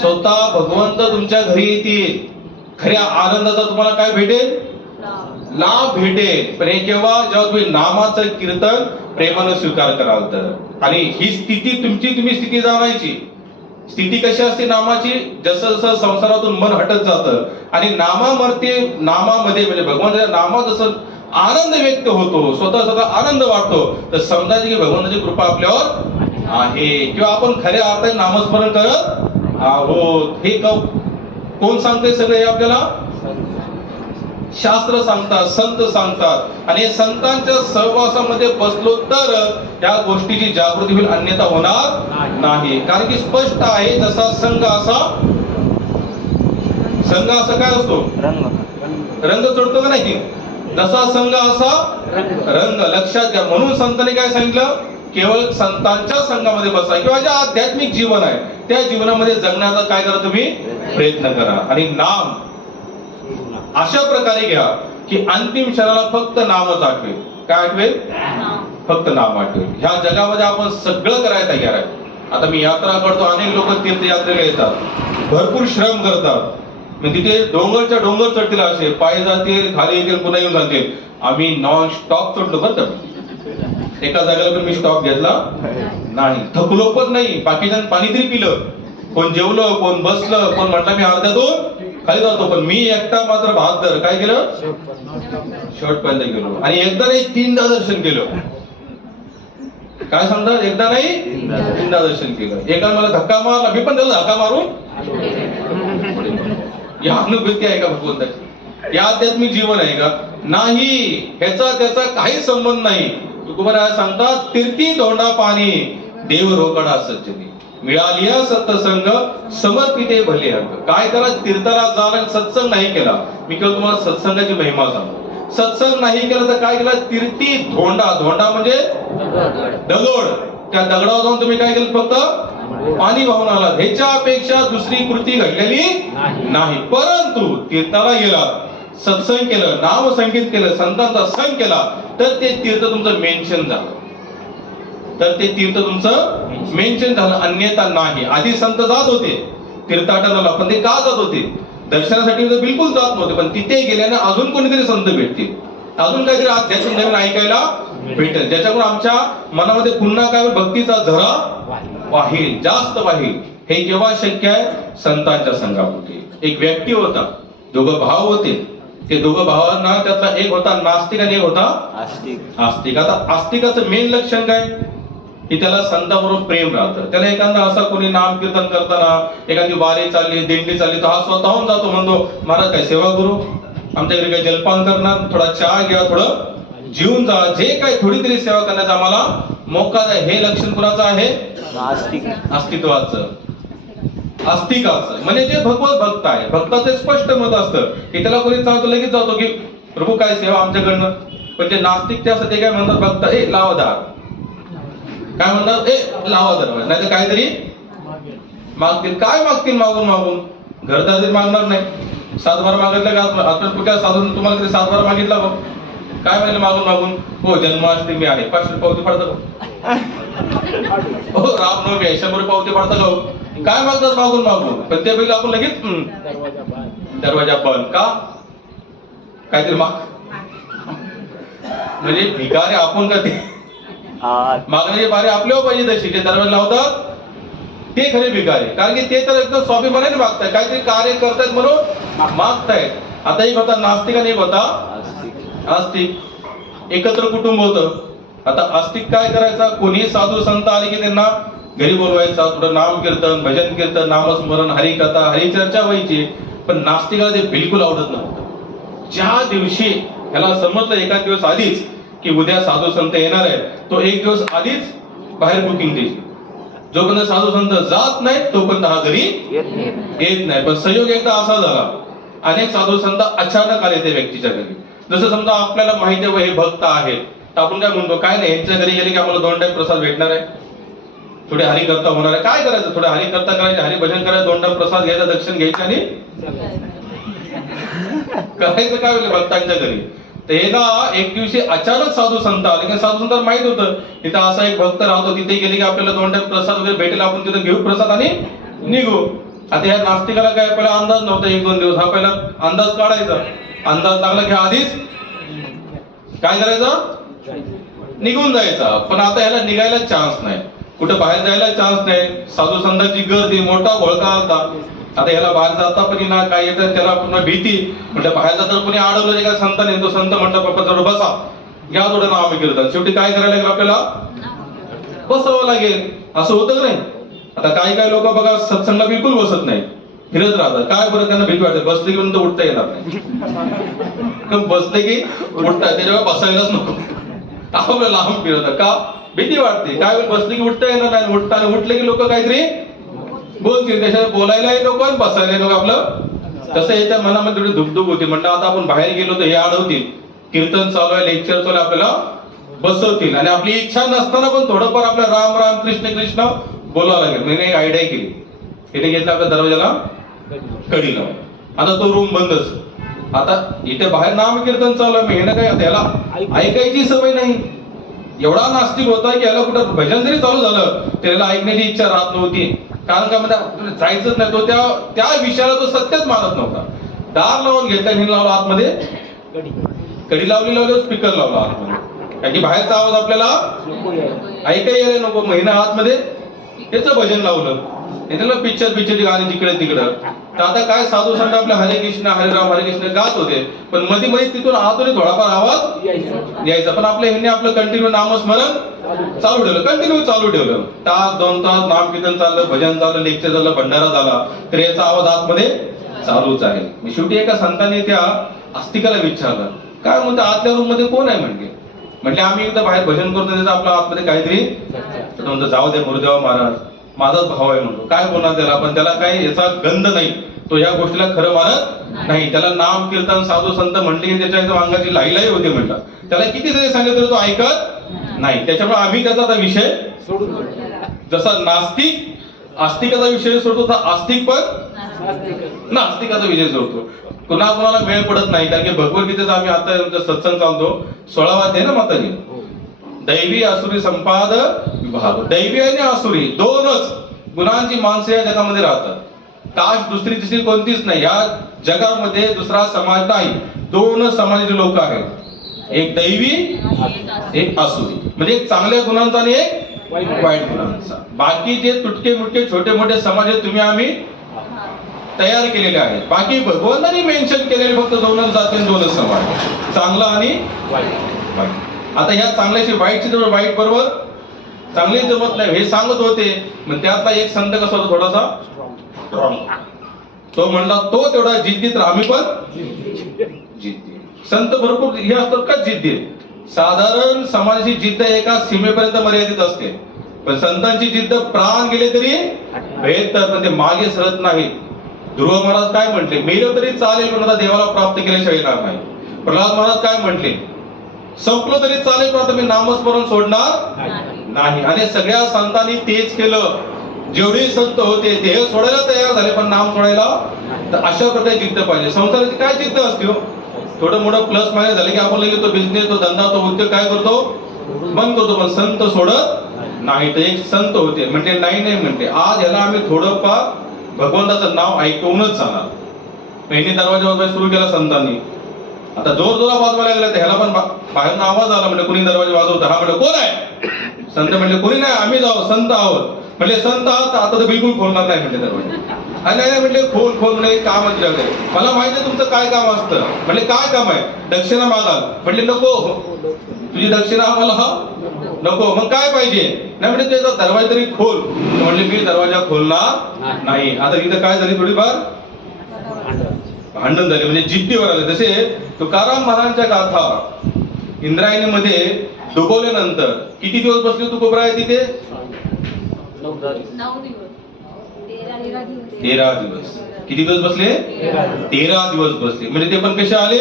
स्वतः भगवंत तुमच्या घरी येतील. खऱ्या आनंदाचा तुम्हाला काय भेटेल? लाभ भेटेल. पण हे केव्हा? जेव्हा तुम्ही नामाचं कीर्तन प्रेमानं स्वीकार कराल तर. आणि ही स्थिती तुम्ही स्थिती जाणायची. स्थिती कशी असते नामाची? जसं जसं संसारातून मन हटत जातं आणि नामामध्ये म्हणजे भगवंताच्या नामात जसं आनंद व्यक्त होतो, स्वतः आनंद वाटतो, तर समजायचं की भगवंताची कृपा आपल्यावर आहे किंवा आपण खऱ्या अर्थाने नामस्मरण करत आहोत. हे कोण सांगते सगळे? आपल्याला शास्त्र सांगतात, संत सांगतात. आणि संतांच्या सहवासामध्ये बसलो तर या गोष्टीची जागृती होईल, अन्यथा होणार नाही. कारण की स्पष्ट आहे, जसा संघ असा काय असतो? रंग चढतो का नाही? जसा संघ असा रंग. लक्षात घ्या. म्हणून संतांनी काय सांगितलं? केवळ संतांच्या संघामध्ये बसा किंवा जे आध्यात्मिक जीवन आहे त्या जीवनामध्ये जगण्याचा काय करा? तुम्ही प्रयत्न करा. आणि नाम अशा प्रकारे घ्या की अंतिम क्षणाला फक्त नामच आठवेल. काय आठवेल? फक्त नाम आठवेल. ह्या जगामध्ये आपण सगळं करायला तयार आहे. आता मी यात्रा करतो, अनेक लोक तीर्थयात्रेला येतात, भरपूर श्रम करतात, मग तिथे डोंगरच्या डोंगर चढतील, असे पाय जातील, खाली येतील, पुन्हा येऊन जातील. आम्ही नॉन स्टॉप चढतो बरं का. एका जागेला पण मी स्टॉप घेतला नाही, थकलो पण नाही, बाकीच्या पाणी तरी पिलं, कोण जेवलं, कोण बसलं, कोण म्हटलं मी अर्ध्यातून खाली जातो, पण मी एकटा मात्र बहादर काय केलं, शेवटपर्यंत गेलो. आणि एकदा नाही 3दा दर्शन केलं. काय सांगतात, एकदा नाही 3दा दर्शन केलं. एका मला धक्का मारला, मी पण त्याला धक्का मारून या अनुभूती आहे का भगवंताची? या आध्यात्मिक जीवन आहे का? नाही. ह्याचा त्याचा काही संबंध नाही. तुकोबराय सांगतात, तीर्थी धोंडा पाणी देव रोकडा सज्जनी, मिळालिया सत्संग समर्पिते भले अंग. काय करा, तीर्थाला जाल आणि सत्संग नाही केला. मी केवळ तुम्हाला सत्संगाची महिमा सांगतो. सत्संग नाही केला तर काय केला, तीर्थी धोंडा, धोंडा म्हणजे दगड, त्या दगडावर जाऊन तुम्ही काय केलं, फक्त पाणी वाहून आला. ह्याच्यापेक्षा दुसरी कृती घडलेली नाही. परंतु तीर्थाला गेला, सत्संग केलं, नाम संगीत केलं, संतांचा संग केला, तर ते तीर्थ तुमचं मेन्शन झालं, तर ते तीर्थ तुमचं मेन्शन झालं, अन्यथा नाही. आधी संत जात होते तीर्थाटनाला, पण ते का जात होते, दर्शनासाठी तर बिलकुल जात नव्हते. पण तिथे गेल्याने अजून कोणीतरी संत भेटतील, अजून काहीतरी आध्यात्मिक नवीन ऐकायला भेटेल, ज्याच्याकडून आमच्या मनामध्ये पुन्हा काय भक्तीचा झरा वाहील, जास्त वाहील. हे केव्हा शक्य आहे, संतांच्या संघामध्ये. एक व्यक्ती होता, दोघं भाव होते. ते दोघं भावांना त्यातला एक होता नास्तिक आणि एक होता आस्तिक. आता आस्तिकाचं मेन लक्षण काय, की त्याला संतांबरोबर प्रेम राहतं. त्याला एखादा असा कोणी नाम कीर्तन करताना, एखादी वारी चालली, दिंडी चालली, तर हा स्वतःहून जातो, म्हणतो महाराज काय सेवा करू, आमच्या घरी काय जलपान करणार, थोडा चहा घ्या, थोडं जीवन जा, जे काय थोडी तरी सेवा करण्याचा आम्हाला मोका द्या. हे लक्षण कुणाचं आहे, अस्तित्वाचं, आस्तिकाचं. म्हणजे जे भगवत भक्त आहे, भक्ताचं स्पष्ट मत असतं की त्याला कोणी सांगतो लगेच जातो की प्रभू काय सेवा आमच्याकडनं. पण ते नास्तिक ते असतं, ते काय म्हणतात, भक्त ए लावा दार, काय म्हणतात, ए लावा दरवाजा, नाही तर काहीतरी मागतील. काय मागतील, मागून मागून घरदार तरी मागणार नाही. 7 बारा मागितलं का आपण कुठल्या साधून तुम्हाला कधी 7 बारा मागितला बघ, काय म्हणलं मागून मागून, हो जन्माष्टमी आहे 500 पावती पडतं का, हो रामनवमी आहे 100 पावती पडतं का, काय मागतात मागून मागून. पण ते पहिलं आपण लगेच दरवाजा बंद का, काहीतरी माग, म्हणजे भिकारी आपण का ते मागण्याचे बारे आपल्यावर पाहिजे. तशी जे दरवाजा लावतात ते खरे भिकारी, कारण की ते तर एकदम स्वाभिमानाने मागतायत, काहीतरी कार्य करतायत म्हणून मागतायत. आता एक होता नास्तिक आणि एक होता आस्तिक. एकत्र कुटुंब होतं. आता आस्तिक काय करायचा, कोणी साधू संत आले की त्यांना घरी बोलवायचा, थोडं नाम कीर्तन, भजन कीर्तन, नामस्मरण, हरिकथा, हरिचर्चा व्हायची. पण नास्तिकाला ते बिलकुल आवडत नव्हतं. ज्या दिवशी ह्याला समजलं एका दिवस आधीच की उद्या साधू संत येणार आहे, तो एक दिवस आधीच बाहेर बुकिंग द्यायची. जोपर्यंत साधू संत जात नाही तोपर्यंत हा घरी येत नाही. पण संयोग एकदा असा झाला, अनेक साधू संत अचानक आले त्या व्यक्तीच्या घरी. जसं समजा आपल्याला माहिती आहे हे भक्त आहेत, तर आपण काय म्हणतो, काय नाही यांच्या घरी गेले की आम्हाला 2 टाइम प्रसाद भेटणार आहे, थोडे हरिकर्ता होणार आहे. काय करायचं, थोडे हरिकर्ता करायचे, हरिभजन करायचं, 2 टाइम प्रसाद घ्यायचा, दक्षिण घ्यायचं आणि करायचं काय होईल भक्तांच्या घरी. तर एकदा एक दिवशी अचानक साधू संत आले, की साधू संतांना माहित होतं तिथं असा एक भक्त राहतो, तिथे गेले की आपल्याला 2 टाइम प्रसाद वगैरे भेटेल, आपण तिथे घेऊ प्रसाद आणि निघू. आता या नास्तिकाला काय पहिला अंदाज नव्हता, 1-2 दिवस हा पहिला अंदाज काढायचा. अंदाज लागला की आधीच काय करायचं, निघून जायचा. पण आता ह्याला निघायला चान्स नाही, कुठे बाहेर जायला चान्स नाही. साधू संतांची गर्दी, मोठा घोळका होता. आता ह्याला बाहेर जाता पण ना काय येतं, त्याला पुन्हा भीती. म्हणजे बाहेर जाताना कोणी अडवलं का संतांनी, तो संत म्हणतो बाप्पा जवळ बसा, घ्या थोडं नाम कीर्तन. शेवटी काय करायला लागेल, आपल्याला बसावं लागेल. असं होतं का नाही. आता काही लोक बघा सत्संगला बिलकुल बसत नाही, फिरत राहतात. काय बरं, त्यांना भीती वाटते, बसले की तर उठता येणार नाही, बसले की उठता, त्याच्यावर बसायलाच नको, आपलं लांब फिरत का, भीती वाटते. काय बसले की उठता येणार नाही, उठताना उठले की लोक काहीतरी बोलतील, त्याच्यात बोलायलाही नको आणि बसायला नको. आपलं तसं याच्या मनामध्ये थोडी धुकधुक होती. म्हणलं आता आपण बाहेर गेलो तर हे अडवतील, कीर्तन चालू आहे, लेक्चर चालू आहे, आपल्याला बसवतील. आणि आपली इच्छा नसताना पण थोडंफार आपल्या राम राम कृष्ण कृष्ण बोलावं लागेल. मी एक आयडिया केली, तिथे घेतलं आपल्या दरवाजाला कडी लावून. आता तो रूम बंदच. आता इथे बाहेर नाम कीर्तन चालू आहे, हे ना काय त्याला ऐकायची सवय नाही. एवढा नास्तिक होता की याला कुठं भजन जरी चालू झालं त्याला ऐकण्याची इच्छा राहत नव्हती. कारण का म्हणजे जायचंच नाही, तो त्या विषयाला तो सत्यच मानत नव्हता. दार लावून घेतला, हिने लावला आतमध्ये कडी लावली, स्पीकर लावला आतमध्ये, कारण की बाहेरचा आवाज आपल्याला ऐकाय यायला नको, महिना आतमध्ये त्याचं भजन लावलं, त्याला पिक्चरची गाणी जिकडे तिकडं. तर आता काय साधू संत आपले हरे कृष्ण हरे कृष्ण गात होते, पण मध्ये मध्ये तिथून आतून थोडाफार आवाज यायचा. पण आपल्या ह्यांनी आपलं कंटिन्यू नामस्मरण चालू ठेवलं, कंटिन्यू चालू ठेवलं. तास 2 तास नाम कीर्तन चाललं, भजन चाललं, लेक्चर झालं, भंडारा झाला, तर याचा आवाज आतमध्ये चालूच आहे. शेवटी एका संतांनी त्या आस्तिकाला विचारलं, काय म्हणतो आतल्या रूम मध्ये कोण आहे? म्हणजे आम्ही एकदा बाहेर भजन करतो, त्याचं आपलं आतमध्ये काहीतरी. तर म्हणतो जाऊ दे गुरुदेव महाराज, माझाच भाव आहे म्हणतो. काय बोलणार त्याला, पण त्याला काही याचा गंध नाही, तो या गोष्टीला खरं मानत नाही. त्याला नाम कीर्तन साधू संत म्हटले की त्याच्या अंगाची लाई होते म्हणतात. त्याला किती जरी सांगितलं तरी तो ऐकत नाही. त्याच्यामुळे आम्ही त्याचा आता विषय सोडून, जसा नास्तिक आस्तिकाचा विषय सोडतो, तसा आस्तिक पण नास्तिकाचा विषय सोडतो. कोणाला वेळ पडत नाही, कारण की भगवद्गीतेचा आम्ही आता सत्संग चालतो 16वा अध्याय ना माताजी. दैवी आसुरी संपाद विभाग. दैवी आणि आसुरी दोनच गुणांची माणसं या जगामध्ये राहतात. काश दुसरी तिसरी कोणतीच नाही. या जगामध्ये दुसरा समाज नाही. 2 समाजाचे लोक आहेत, एक दैवी एक आसुरी. म्हणजे एक चांगल्या गुणांचा आणि एक वाईट गुणांचा. बाकी जे तुटके मुटके छोटे मोठे समाज आहेत तुम्ही आम्ही तयार केलेले आहेत. बाकी भगवंतांनी मेन्शन केलेले फक्त 2च जाती आणि 2च समाज, चांगला आणि वाईट. आता ह्या चांगल्याची वाईटची जवळ वाईट बरोबर चांगली जमत नाही हे सांगत होते. मग त्यातला एक संत कसा होता थोडासा स्ट्रॉंग, तो म्हणला तो तेवढा जिद्दीत, आम्ही पण जिद्दी. संत भरपूर हे असतात का जिद्दी. साधारण समाजाची जिद्द एका सीमेपर्यंत मर्यादित असते, पण संतांची जिद्द प्राण गेले तरी बेहतर, पण ते मागे सरत नाही. ध्रुव महाराज काय म्हटले, मेलं तरी चालेल पण आता देवाला प्राप्त केल्याशिवाय येणार नाही. प्रल्हाद महाराज काय म्हटले, संपलं तरी चालेल पण आता मी नामस्मरण सोडणार नाही. आणि सगळ्या संतांनी तेच केलं. जेवढे संत होते देह सोडायला तयार झाले पण नाम सोडायला. तर अशा प्रकारे जिद्द पाहिजे. संसाराची काय जिद्द असते हो, थोडं मोठं प्लस मायनस झालं की आपण लगेच तो बिझनेस, तो धंदा, तो उद्योग काय करतो, बंद करतो. पण संत सोडत नाही. तर एक संत होते, म्हणजे नाही म्हणते आज ह्याला आम्ही थोडंफार भगवंताचं नाव ऐकवूनच जाणार. यांनी दरवाजा वाजवायला सुरू केला संतांनी. आता जोर जोरा वाजवायला लागला, ह्याला पण बाहेरून आवाज आला. म्हणजे कोणी दरवाजा वाजवतं, हा म्हणजे कोण आहे? संत म्हणले कोणी नाही, आम्ही जाऊ संत आहोत. म्हणजे संत आहात आता तर बिलकुल खोलणार नाही म्हणजे दरवाजा. आणि नाही म्हणजे खोल म्हणजे काम आहे. मला माहिती आहे तुमचं काय काम असतं. म्हणजे काय काम आहे? दक्षिणा मागाल. म्हणले नको, तुझी दक्षिणा आम्हाला नको. मग काय पाहिजे? नाही म्हणजे त्याचा दरवाजा तरी खोल. म्हणले मी दरवाजा खोलणार नाही. आता इथं काय झाली, थोडीफार भांडण झाले, म्हणजे जिद्दीवर आले. जसे तुकाराम महाराजांच्या गाथा इंद्रायणीमध्ये डुबवल्यानंतर किती दिवस बसले तुकोबराय तिथे? 13 दिवस. किती दिवस बसले? 13 दिवस बसले. म्हणजे ते पण कसे आले?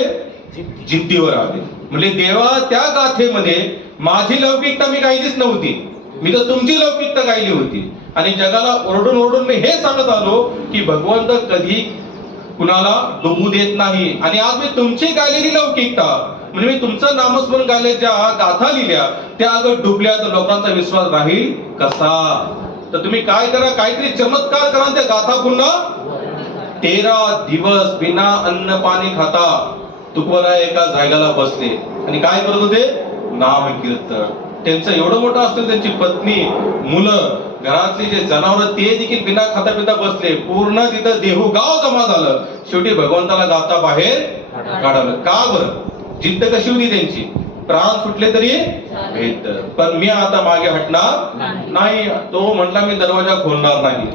जिद्दीवर आले. म्हणजे देवा त्या गाथेमध्ये माझी लौकिकता मी गायलीच नव्हती, मी तर तुमची लौकिकता गायली होती. आणि जगाला ओरडून ओरडून मी हे सांगत आलो की भगवंत कधी कुणाला डुबू देत नाही. आणि आज मी तुमची गायलेली लौकिकता, म्हणजे मी तुमचं नामस्मरण गायले ज्या गाथा लिहिल्या त्या अगर डुबल्या तर लोकांचा विश्वास राहील कसा? तर तुम्ही काय करा, काहीतरी चमत्कार करा. त्या गाथा पुन्हा 13 दिवस बिना अन्न पाणी खाता तुकोबराय एका जागेला बसले आणि काय करत होते? नाम कीर्तन. त्यांचं एवढं मोठं असतं, त्यांची पत्नी, मुलं, घरातले जे जनावर ते देखील बिना खाता पिता बसले. पूर्ण तिथं देहू गाव जमा झालं. शेवटी भगवंताला गाता बाहेर काढावं. का बरं? जिद्द कशी होती त्यांची, प्राण सुटले तरी बेहतर. पण मी आता मागे हटणार नाही. तो म्हटला मी दरवाजा खोलणार नाही.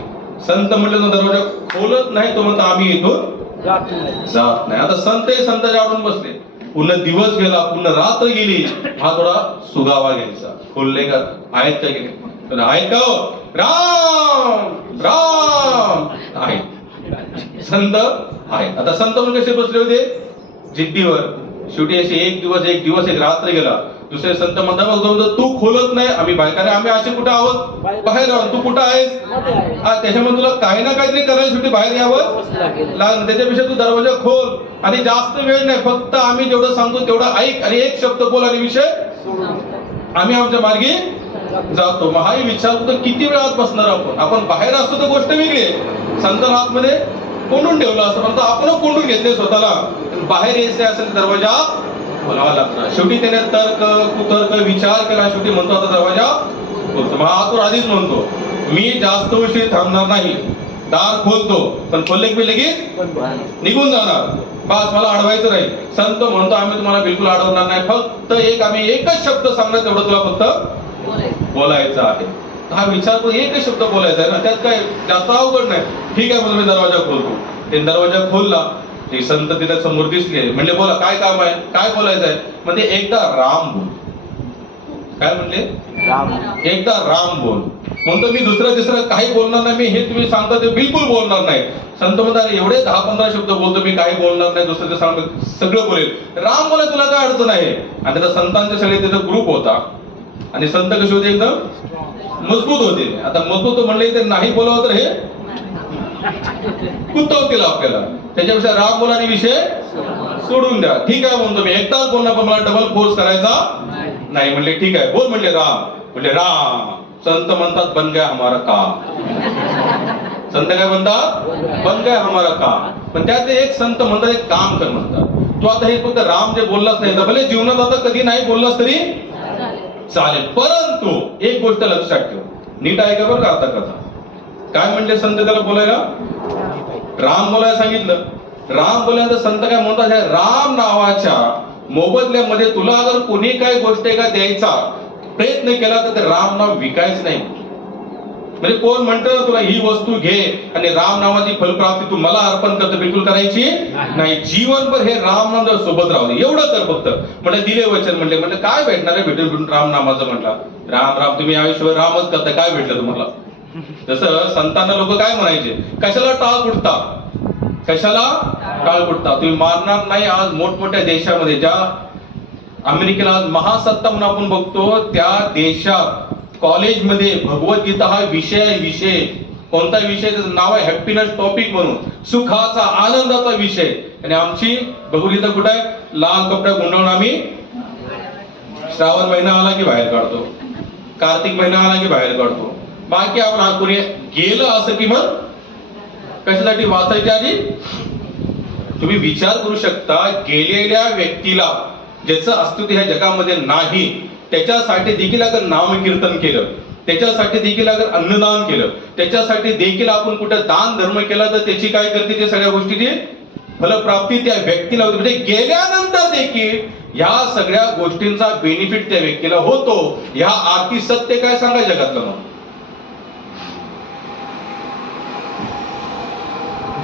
संत म्हटले तो दरवाजा खोलत नाही. तो म्हणतो आम्ही इथून जात नाही. आता संत हे संत जाडून बसले. पूर्ण दिवस गेला, पूर्ण रात्र गेली. हा थोडा सुगावा घ्यायचा. खोलले का? आहेत का गेले? तर आहेत का? राम राम आहेत. संत आहेत. आता संत म्हणून कसे बसले होते? जिद्दीवर. शेवटी असे एक दिवस एक रात्र गेला. दुसरे संत म्हणतात तू खोलत नाही. आम्ही बायकाने आम्ही असे कुठे आहोत? बाहेर आहोत. तू कुठं आहेस? त्याच्यामुळे तुला काही ना काहीतरी करायला शेवटी बाहेर यावं लागलं. त्याच्यापेक्षा तू दरवाजा खोल आणि जास्त वेळ नाही, फक्त आम्ही जेवढं सांगतो तेवढं ऐक आणि एक शब्द बोल आणि विषय आम्ही आमच्या मार्गी जातो. मग हाही विचार होतो किती वेळ आत बसणार आपण बाहेर असतो तर गोष्ट वेगळी आहे. संतांना आतमध्ये कोंडून ठेवलं असं, पण आपण कोंडून घेतले स्वतःला. बाहेर यायचे असेल दरवाजा बोलावा लागणार. शेवटी त्याने तर्क कुतर्क विचार केला, शेवटी म्हणतो आता दरवाजा खोलतो. मग आतून आधीच म्हणतो मी जास्त उशीर थांबणार नाही, दार खोलतो, पण खोलले की लगेच निघून जाणार, बस मला अडवायचं नाही. संत म्हणतो आम्ही तुम्हाला बिलकुल अडवणार नाही, फक्त आम्ही एकच शब्द सांगणार, तेवढं तुला फक्त बोलायचं आहे. हा विचार करून एकच शब्द बोलायचा आहे ना, त्यात काय जास्त अवघड नाही. ठीक आहे म्हणून मी दरवाजा खोलतो. ते दरवाजा खोलला, ते संत तिला समोर दिसले, म्हणले बोला काय काम आहे, काय बोलायचं आहे. म्हणजे एकदा राम बोल. काय म्हणले? राम. एकदा राम बोल. म्हणतो मी दुसरं तिसरं काही बोलणार नाही, मी हे तुम्ही सांगता ते बिलकुल बोलणार नाही. संत म्हणतात एवढे 10-15 शब्द बोलतो मी, काही बोलणार नाही, दुसरं ते सांग सगळं बोलेल. राम बोला तुला काय अडचण आहे. आणि त्या संतांचे सगळे त्याचा ग्रुप होता आणि संत कसे होते एकदम मजबूत होते. आता मजबूत म्हणले ते नाही बोलावं तर हे कुत्ताव केलं आपल्याला, त्याच्यापेक्षा राम बोला आणि विषय सोडून द्या. ठीक आहे म्हणतो मी एकदाच बोलणार, पण मला डबल फोर्स करायचा नाही. म्हणले ठीक आहे बोल. म्हणले राम. म्हणले राम. संत म्हणतात बन गया हमारा काम. संत काय म्हणतात? बन गया हमारा काम. पण त्यात एक संत म्हणतात एक काम कर म्हणतात. तू आता हे फक्त राम जे बोललाच नाही, भले जीवनात आता कधी नाही बोललास तरी चालेल, परंतु एक गोष्ट लक्षात ठेव, नीट ऐका बरं का आता कथा. काय म्हणले संत त्याला बोलायला? राम बोलायला सांगितलं. राम बोलायला संत काय म्हणतात, ह्या राम नावाच्या मोबदल्यामध्ये तुला अगर कोणी काय गोष्ट का द्यायचा प्रयत्न केला तर ते राम नाव विकायच नाही. म्हणजे कोण म्हणतं तुला ही वस्तू घे आणि राम नावाची फलप्राप्ती तू मला अर्पण करतो, बिलकुल करायची नाही. जीवनभर हे राम नाम सोबत राहू दे, एवढं कर फक्त. म्हणजे दिले वचन. म्हणले काय भेटणार आहे भेटून राम नामाचं. म्हटलं राम राम तुम्ही आयुष्यभर रामच करता, काय भेटलं तुम्हाला. तसं संतांना लोक काय म्हणायचे, कशाला टाळ कुटता, कशाला टाळ कुटता. तुम्ही मारणार नाही. आज मोठमोठ्या देशामध्ये, ज्या अमेरिकेला आज महासत्ता म्हणून आपण बघतो, त्या देशात कॉलेजमध्ये भगवद्गीता हा विषय कोणता विषय, त्याचं नाव आहे हॅपीनेस टॉपिक म्हणून, सुखाचा आनंदाचा विषय. आणि आमची भगवद्गीता कुठे आहे? लाल कपडे गुंडाळून आम्ही श्रावण महिना आला की बाहेर काढतो, कार्तिक महिना आला की बाहेर काढतो. बाकी आपण हा कोणी गेलं असं की मग कशासाठी वाचायच्या आधी तुम्ही विचार करू शकता. गेलेल्या व्यक्तीला ज्याचं अस्तित्व ह्या जगामध्ये नाही, त्याच्यासाठी देखील अगर नामकीर्तन केलं, त्याच्यासाठी देखील अगर अन्नदान केलं, त्याच्यासाठी देखील आपण कुठे दान धर्म केला तर त्याची काय करते, ते सगळ्या गोष्टीची फलप्राप्ती त्या व्यक्तीला होते. म्हणजे गेल्यानंतर देखील ह्या सगळ्या गोष्टींचा बेनिफिट त्या व्यक्तीला होतो. ह्या आरती सत्य काय सांगा जगातलं. मग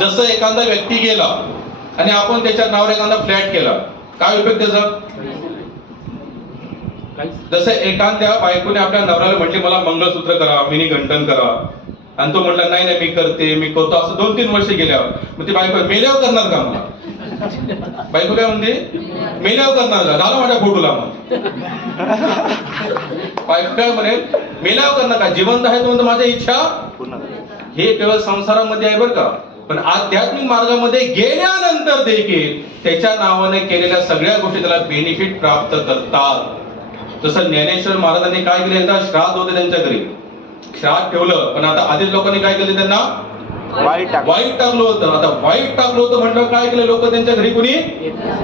जसं एखादा व्यक्ती गेला आणि आपण त्याच्या नावावर एखादा फ्लॅट केला, काय उपयोग त्याचा? जसं एखाद्या बायकोने आपल्या नवऱ्याला म्हटले मला मंगळसूत्र करा, मिनी घंटन करा, आणि तो म्हटला नाही नाही मी करतो, असं 2-3 वर्ष गेल्यावर मग ती बायको मेल्यावर करणार का मला? बायको काय म्हणते? मेल्यावर करणार का? झालं माझ्या फोटोला. मग बायको काय म्हणेल? मेल्यावर करणार का? जिवंत आहे तो म्हणतो माझ्या इच्छा. हे केवळ संसारामध्ये आहे बरं का, पण आध्यात्मिक मार्गामध्ये गेल्यानंतर देखील त्याच्या नावाने केलेल्या सगळ्या गोष्टी त्याला बेनिफिट प्राप्त करतात. तसं ज्ञानेश्वर महाराजांनी काय केलं, एकदा श्राद्ध होते त्यांच्या घरी, श्राद्ध ठेवलं, पण आता आधीच लोकांनी काय केलं, त्यांना वाईट टाकलं होतं. आता वाईट टाकलं होतं म्हटलं काय केलं, लोक त्यांच्या घरी कोणी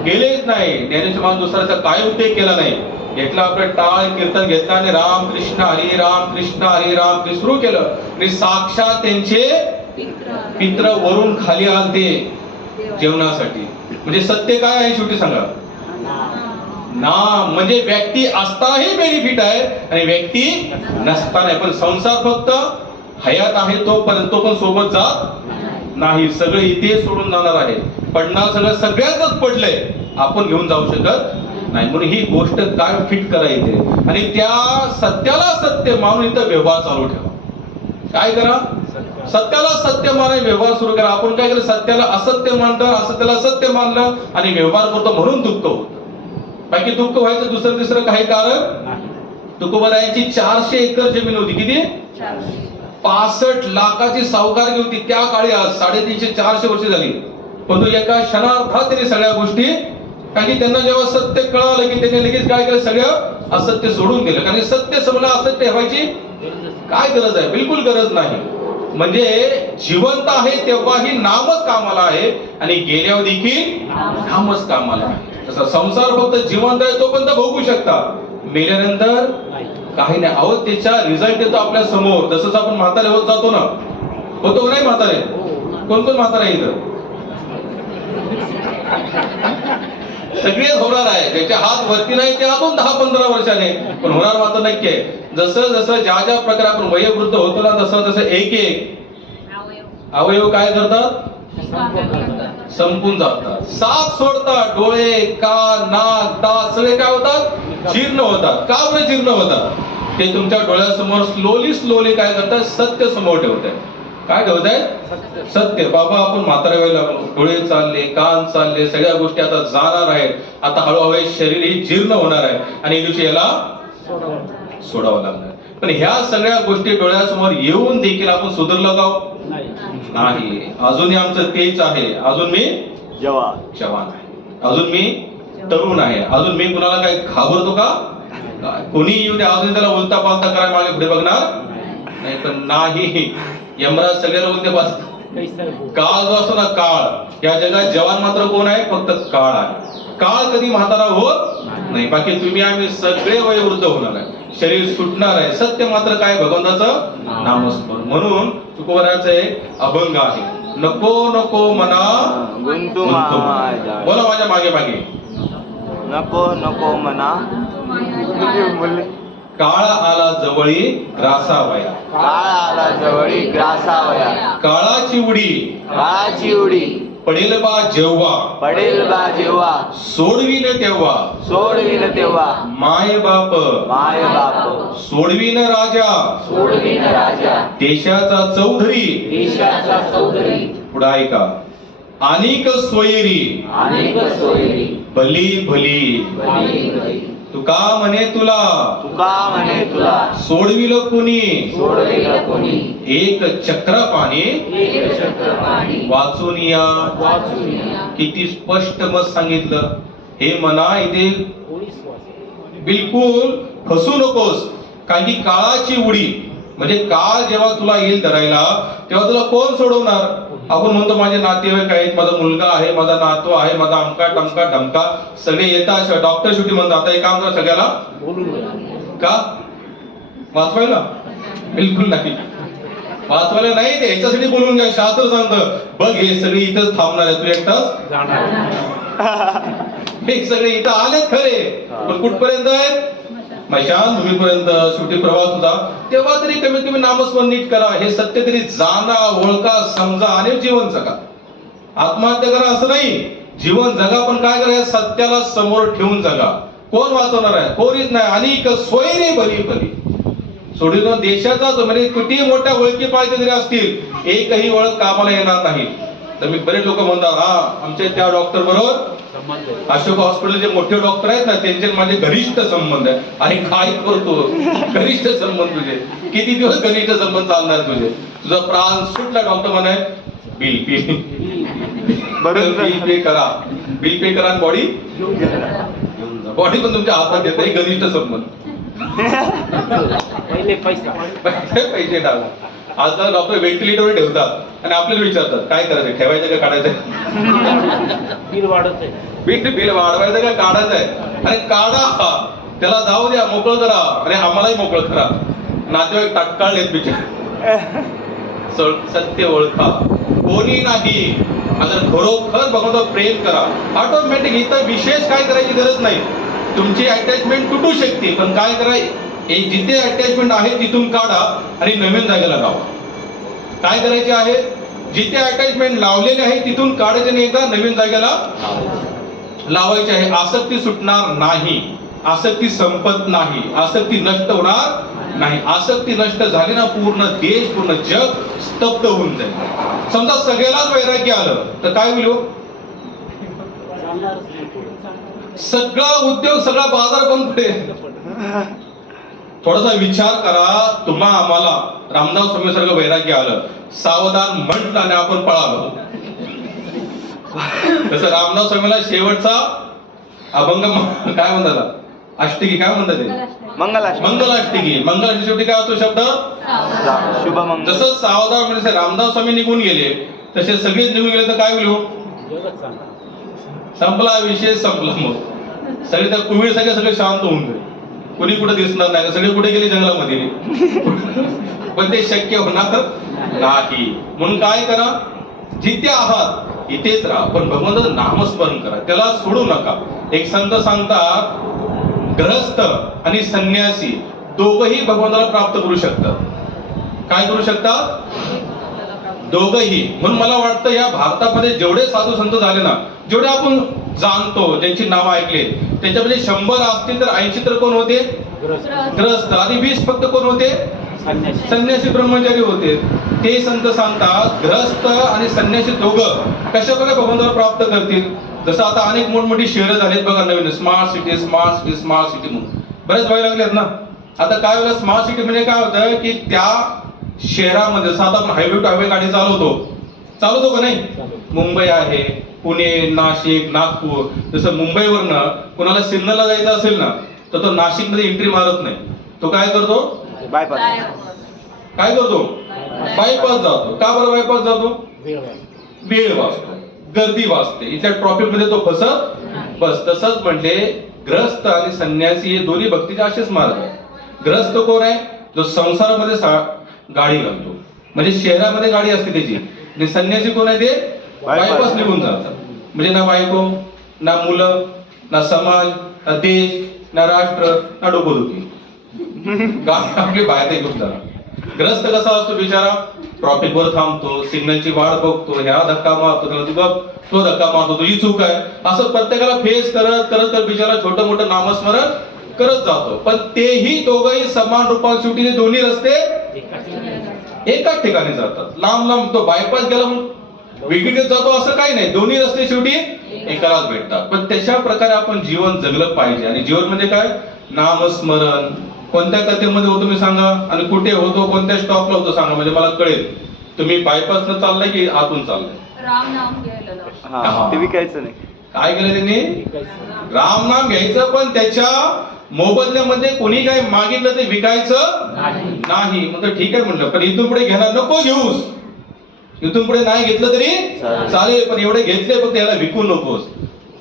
गेलेच नाही. ज्ञानेश्वर महाराज दुसऱ्याचा काय उद्योग केला नाही, घेतला आपलं टाळ कीर्तन घेतला आणि राम कृष्ण हरी राम कृष्ण हरी राम कृष्ण सुरू केलं. आणि साक्षात त्यांचे पित्र वरून खाली आलते जेवणासाठी. म्हणजे सत्य काय आहे शेवटी सांगा ना. म्हणजे व्यक्ती असतानाही बेनिफिट आहे आणि व्यक्ती नसताना. पण संसार फक्त हयात आहे तो पण सोबत जात नाही, सगळं इथे सोडून जाणार आहे. पडणार सगळ्यांच पडलंय, आपण घेऊन जाऊ शकत नाही. म्हणून ही गोष्ट काय फिट करायची आणि त्या सत्याला सत्य मानून इथं व्यवहार चालू ठेवा. काय करा? सत्याला सत्य मानाय व्यवहार सुरू करा. आपण काय केलं, सत्याला असत्य मानलं, असत्याला सत्य मानलं आणि व्यवहार करतो म्हणून दुःख होतं. बाकी दुःख व्हायचं दुसरं तिसरं काही कारण. तुकोबारायांची 400 एकर जमीन होती. किती? 65 लाखाची सावकारकी होती त्या काळी. आज 350-400 वर्ष झाली. पण तो एका क्षणार्धात त्यांनी सगळ्या गोष्टी, कारण की त्यांना जेव्हा सत्य कळालं की त्यांनी लगेच काय केलं, सगळं असत्य सोडून गेलं. कारण सत्य समजलं, असत्य ठेवायची काय गरज आहे? बिलकुल गरज नाही. म्हणजे जिवंत आहे तेव्हाही नामच कामाला आहे आणि गेल्यावर देखील नामच कामाला आहे. तसा संसार फक्त जिवंत आहे तोपर्यंत भोगू शकता, मेल्यानंतर नाही. काही नाही. अहो त्याचा रिझल्ट येतो आपल्या समोर. जसंच आपण म्हातारे होत जातो ना, होतो का नाही म्हातारे? कोण कोण म्हातारे आहे इथं? सगळेच होणार आहे. ज्याचे हात वरती नाही ते अजून 10-15 वर्षाने, पण होणार मात्र नक्की आहे. जसं जसं ज्या ज्या प्रकारे आपण वयोवृद्ध होतो ना, तसं तसं एक एक अवयव काय करतात? संपून जातात, साथ सोडतात. डोळे, कान, नाक, दात सगळे काय होतात? जीर्ण होतात. का बरं जीर्ण होतात? ते तुमच्या डोळ्यासमोर स्लोली काय करतात? सत्य समोर ठेवत आहे. काय ठेवत आहे? सत्य. बाबा आपण म्हातारे व्हायला लागलो, डोळे चालले, कान चालले, सगळ्या गोष्टी आता जाणार आहेत. आता हळूहळू शरीर ही जीर्ण होणार आहे आणि एक दिवशी याला सोडावं लागणार. पण ह्या सगळ्या गोष्टी डोळ्यासमोर येऊन देखील आपण सुधारलो का? नाही. अजूनही आमचं तेच आहे. अजून मी जवान आहे, अजून मी तरुण आहे, अजून मी कुणाला काही घाबरतो का? कोणी येऊ दे, अजून त्याला उलटा पालता करायला मागे पुढे बघणार नाही. पण नाही, यमराज सगळ्याला उलटे पालता. काळ जो असतो ना, काळ, या जगात जवान मात्र कोण आहे? फक्त काळ आहे. काळ कधी म्हातारा होत नाही. बाकी तुम्ही आम्ही सगळे वयोवृद्ध होणार आहे, शरीर सुटणार आहे. सत्य मात्र काय? भगवंताचं नामस्मरण. म्हणून तुकोबराचं एक अभंग आहे, नको नको मना गुंतू बोला माझ्या मागे मागे. नको नको मना काळ आला जवळी ग्रासावया, काळ आला जवळी ग्रासावया, काळाची उडी काळाची उडी पडेल बा जेव्हा, पडेल बा जेव्हा, सोडवीन तेव्हा, सोडवीन तेव्हा, माय बाप माय बाप, सोडवीन राजा, सोडवीन राजा, देशाचा चौधरी, देशाचा चौधरी, पुढे ऐका, अनेक सोयरी, अनेक सोयरी, भली भली, भली भली, तुका म्हणे तुला, तुका म्हणे तुला, सोडविल कुणी, सोडविल कोणी, एक चक्र पाणी, एक चक्र पाणी, वाचून या. वाचून या. किती स्पष्ट मत सांगितलं. हे मना इथे बिलकुल फसू नकोस, कारण की काळाची उडी म्हणजे काळ जेव्हा तुला येईल धरायला, तेव्हा तुला कोण सोडवणार? आपण म्हणतो माझे नातेवाईक आहेत, माझा मुलगा आहे, माझा नातू आहे, माझा अमका टमका ढमका सगळे येतात. डॉक्टर शेवटी म्हणतात आता एक काम करा, सगळ्याला का वाचवायला? बिलकुल नाही, वाचवायला नाही. ते ह्याच्यासाठी बोलून घ्या. शास्त्र सांगतं बघ हे सगळे इथंच थांबणार आहे, तू एकटाच हे सगळे इथं आलेत खरे, पण कुठपर्यंत आहेत? मैशान भूमीपर्यंत. शेवटी प्रवास होता तेव्हा तरी कमीत कमी नामस्मरण नीट करा. हे सत्य तरी जाणा, ओळखा, समजा आणि जीवन जगा. आत्महत्या करा असं नाही, जीवन जगा, पण काय करा? सत्याला समोर ठेवून जगा. कोण वाचवणार आहे? कोणीच नाही. अनेक सोयरे भली भली, सोडून देशाचा म्हणजे किती मोठ्या ओळखी पाहिजे जरी असतील, एकही ओळख कामाला येणार नाही. तर मी बरेच लोक म्हणतात हा आमच्या त्या डॉक्टर बरोबर अशोक हॉस्पिटल जे मोठे डॉक्टर आहेत ना, त्यांचे माझे घनिष्ठ संबंध आहे. आणि काय करतो घनिष्ठ संबंध? तुझे किती दिवस घनिष्ठ संबंध चालणार तुझे? तुझा प्राण सुटला, डॉक्टर म्हणे बिल पे, बिल पे करा, बिल पे करा, बॉडी बॉडी पण तुमच्या हातात येत नाही. घनिष्ठ संबंध, पहिले पैसा, पैसे टाका. आजकाल डॉक्टर व्हेंटिलेटरवर ठेवतात आणि आपल्याला विचारतात काय करायचं, ठेवायचं का काढायचं? बिल वाढत आहे, बिल वाढवायचं का काढायचं आहे? आणि काढा, त्याला जाऊ द्या, मोकळं करा आणि आम्हालाही मोकळं करा. नातेवाईक टाकाळलेत बिचार. सत्य ओळखा, कोणी नाही. अगर खरोखर भगवंतावर प्रेम करा, ऑटोमॅटिक इथं विशेष काय करायची गरज नाही. तुमची अटॅचमेंट तुटू शकते, पण काय करा, जिथे अटॅचमेंट आहे तिथून काढा आणि नवीन जागेला लावा. काय करायचे आहे? जिथे अटॅचमेंट लावलेले आहे तिथून काढायचे आणि एकदा नवीन जागेला लावायचे आहे. आसक्ती सुटणार नाही, आसक्ती संपत नाही, आसक्ती नष्ट होणार नाही. आसक्ती नष्ट झाली ना, पूर्ण देश, पूर्ण जग स्तब्ध होऊन जाईल. समजा सगळ्यालाच वैराग्य आलं तर काय होईल? सगळा उद्योग, सगळा बाजार बंद पडेल. थोडासा विचार करा. तुम्हा आम्हाला रामदास स्वामी सारखं वैराग्य आलं, सावधान म्हटलं आणि आपण पळालो. तसं रामदास स्वामीला शेवटचा अभंग काय म्हणतात? अष्टकी काय म्हणतात ते? मंगलाष्टकी. मंगलाष्टकी शेवटी काय होतो शब्द? शुभ मंगल. जसं सावधान म्हणजे रामदास स्वामी निघून गेले, तसे सगळेच निघून गेले तर काय होईल? संपला विषय संपला. मग सगळे त्या कुवीळ सगळे शांत होऊन गेले. कुणी कुठे दिसणार नाही, सगळे कुठे गेले जंगलामध्ये. पण ते शक्य होणार नाही. म्हणून काय करा, जिथे आहात इथेच राहा, पण भगवंताचं नामस्मरण करा, त्याला सोडू नका. एक संत सांगतात, ग्रहस्थ आणि संन्यासी दोघही भगवंताला प्राप्त करू शकतात. काय करू शकतात? दोघही. म्हणून मला वाटतं या भारतामध्ये जेवढे साधू संत झाले ना, जेवढे आपण जाणतो, ज्यांची नावं ऐकले, त्याच्यामध्ये 100 असतील तर 80 तर कोण होते? ग्रहस्थ. आणि 20 फक्त कोण होते? संन्यासी ब्रह्मचारी होते. ते संत सांगतात, ग्रहस्थ आणि संन्यासी दोघं कशा प्रकारे भगवंताला प्राप्त करतील. जसं आता अनेक मोठमोठी शहरं झालीत बघा, नवीन smart city smart city smart city म्हणून बरेच व्हायला लागलेत ना. आता काय होतं, स्मार्ट सिटी म्हणजे काय होतं की त्या शहरामध्ये जसं आता आपण हायवे टू हायवे गाडी चालवतो का नाही. मुंबई आहे, पुणे, नाशिक, नागपूर. जसं मुंबईवरनं कोणाला सिन्नरला जायचं असेल ना, तर तो नाशिक मध्ये एंट्री मारत नाही. तो काय करतो? बायपास. काय करतो? बायपास जातो. का बरं बायपास जातो? वेळ वाचतो, गर्दी वाचते, इथल्या ट्रॉफिक मध्ये तो फसत बस. तसंच म्हणजे ग्रहस्थ आणि संन्यासी हे दोन्ही भक्तीचे असेच मार्ग आहेत. ग्रहस्थ कोण आहे? जो संसारामध्ये गाडी घालतो, म्हणजे शहरामध्ये गाडी असते त्याची. आणि संन्यासी कोण आहे? ते बायपास निघून जातात. म्हणजे ना बायको, ना मुलं, ना समाज, ना देश, ना राष्ट्र, ना डोकोदुखी. गाडी आपली बाहेर घेऊन जाणार. ग्रस्त कसा असतो बिचारा? ट्रॉफिक वर थांबतो, सिग्नलची वाट बघतो, ह्या धक्का मारतो, त्याला तू बघ, तो धक्का मारतो, तुझी चूक आहे, असं प्रत्येकाला फेस करत करत तर बिचारा छोटं मोठं नामस्मरण करत जातो. पण तेही दोघंही समान रूपात शेवटी ते दोन्ही रस्ते एकाच ठिकाणी जातात. लांब लांब तो बायपास गेला म्हणून वेगवेगळे जातो असं काही नाही, दोन्ही रस्ते शेवटी एकालाच भेटतात. पण तशा प्रकारे आपण जीवन जगलं पाहिजे. आणि जीवन म्हणजे काय? नामस्मरण. कोणत्या कथेमध्ये होतो मी सांगा, आणि कुठे होतो, कोणत्या स्टॉपला होतो सांगा, म्हणजे मला कळेल तुम्ही बायपास न चाललाय की आतून चाललाय. राम नाम घ्यायला हा, ते विकायचं नाही. काय केलं त्यांनी? राम नाम घ्यायचं, पण त्याच्या मोबदल्यामध्ये कोणी काय मागितलं ते विकायचं नाही. म्हणजे ठीक आहे म्हटलं, पण इथून पुढे घेणार नको घेऊस. इथून पुढे नाही घेतलं तरी चालेल, पण एवढे घेतले फक्त याला विकू नकोस.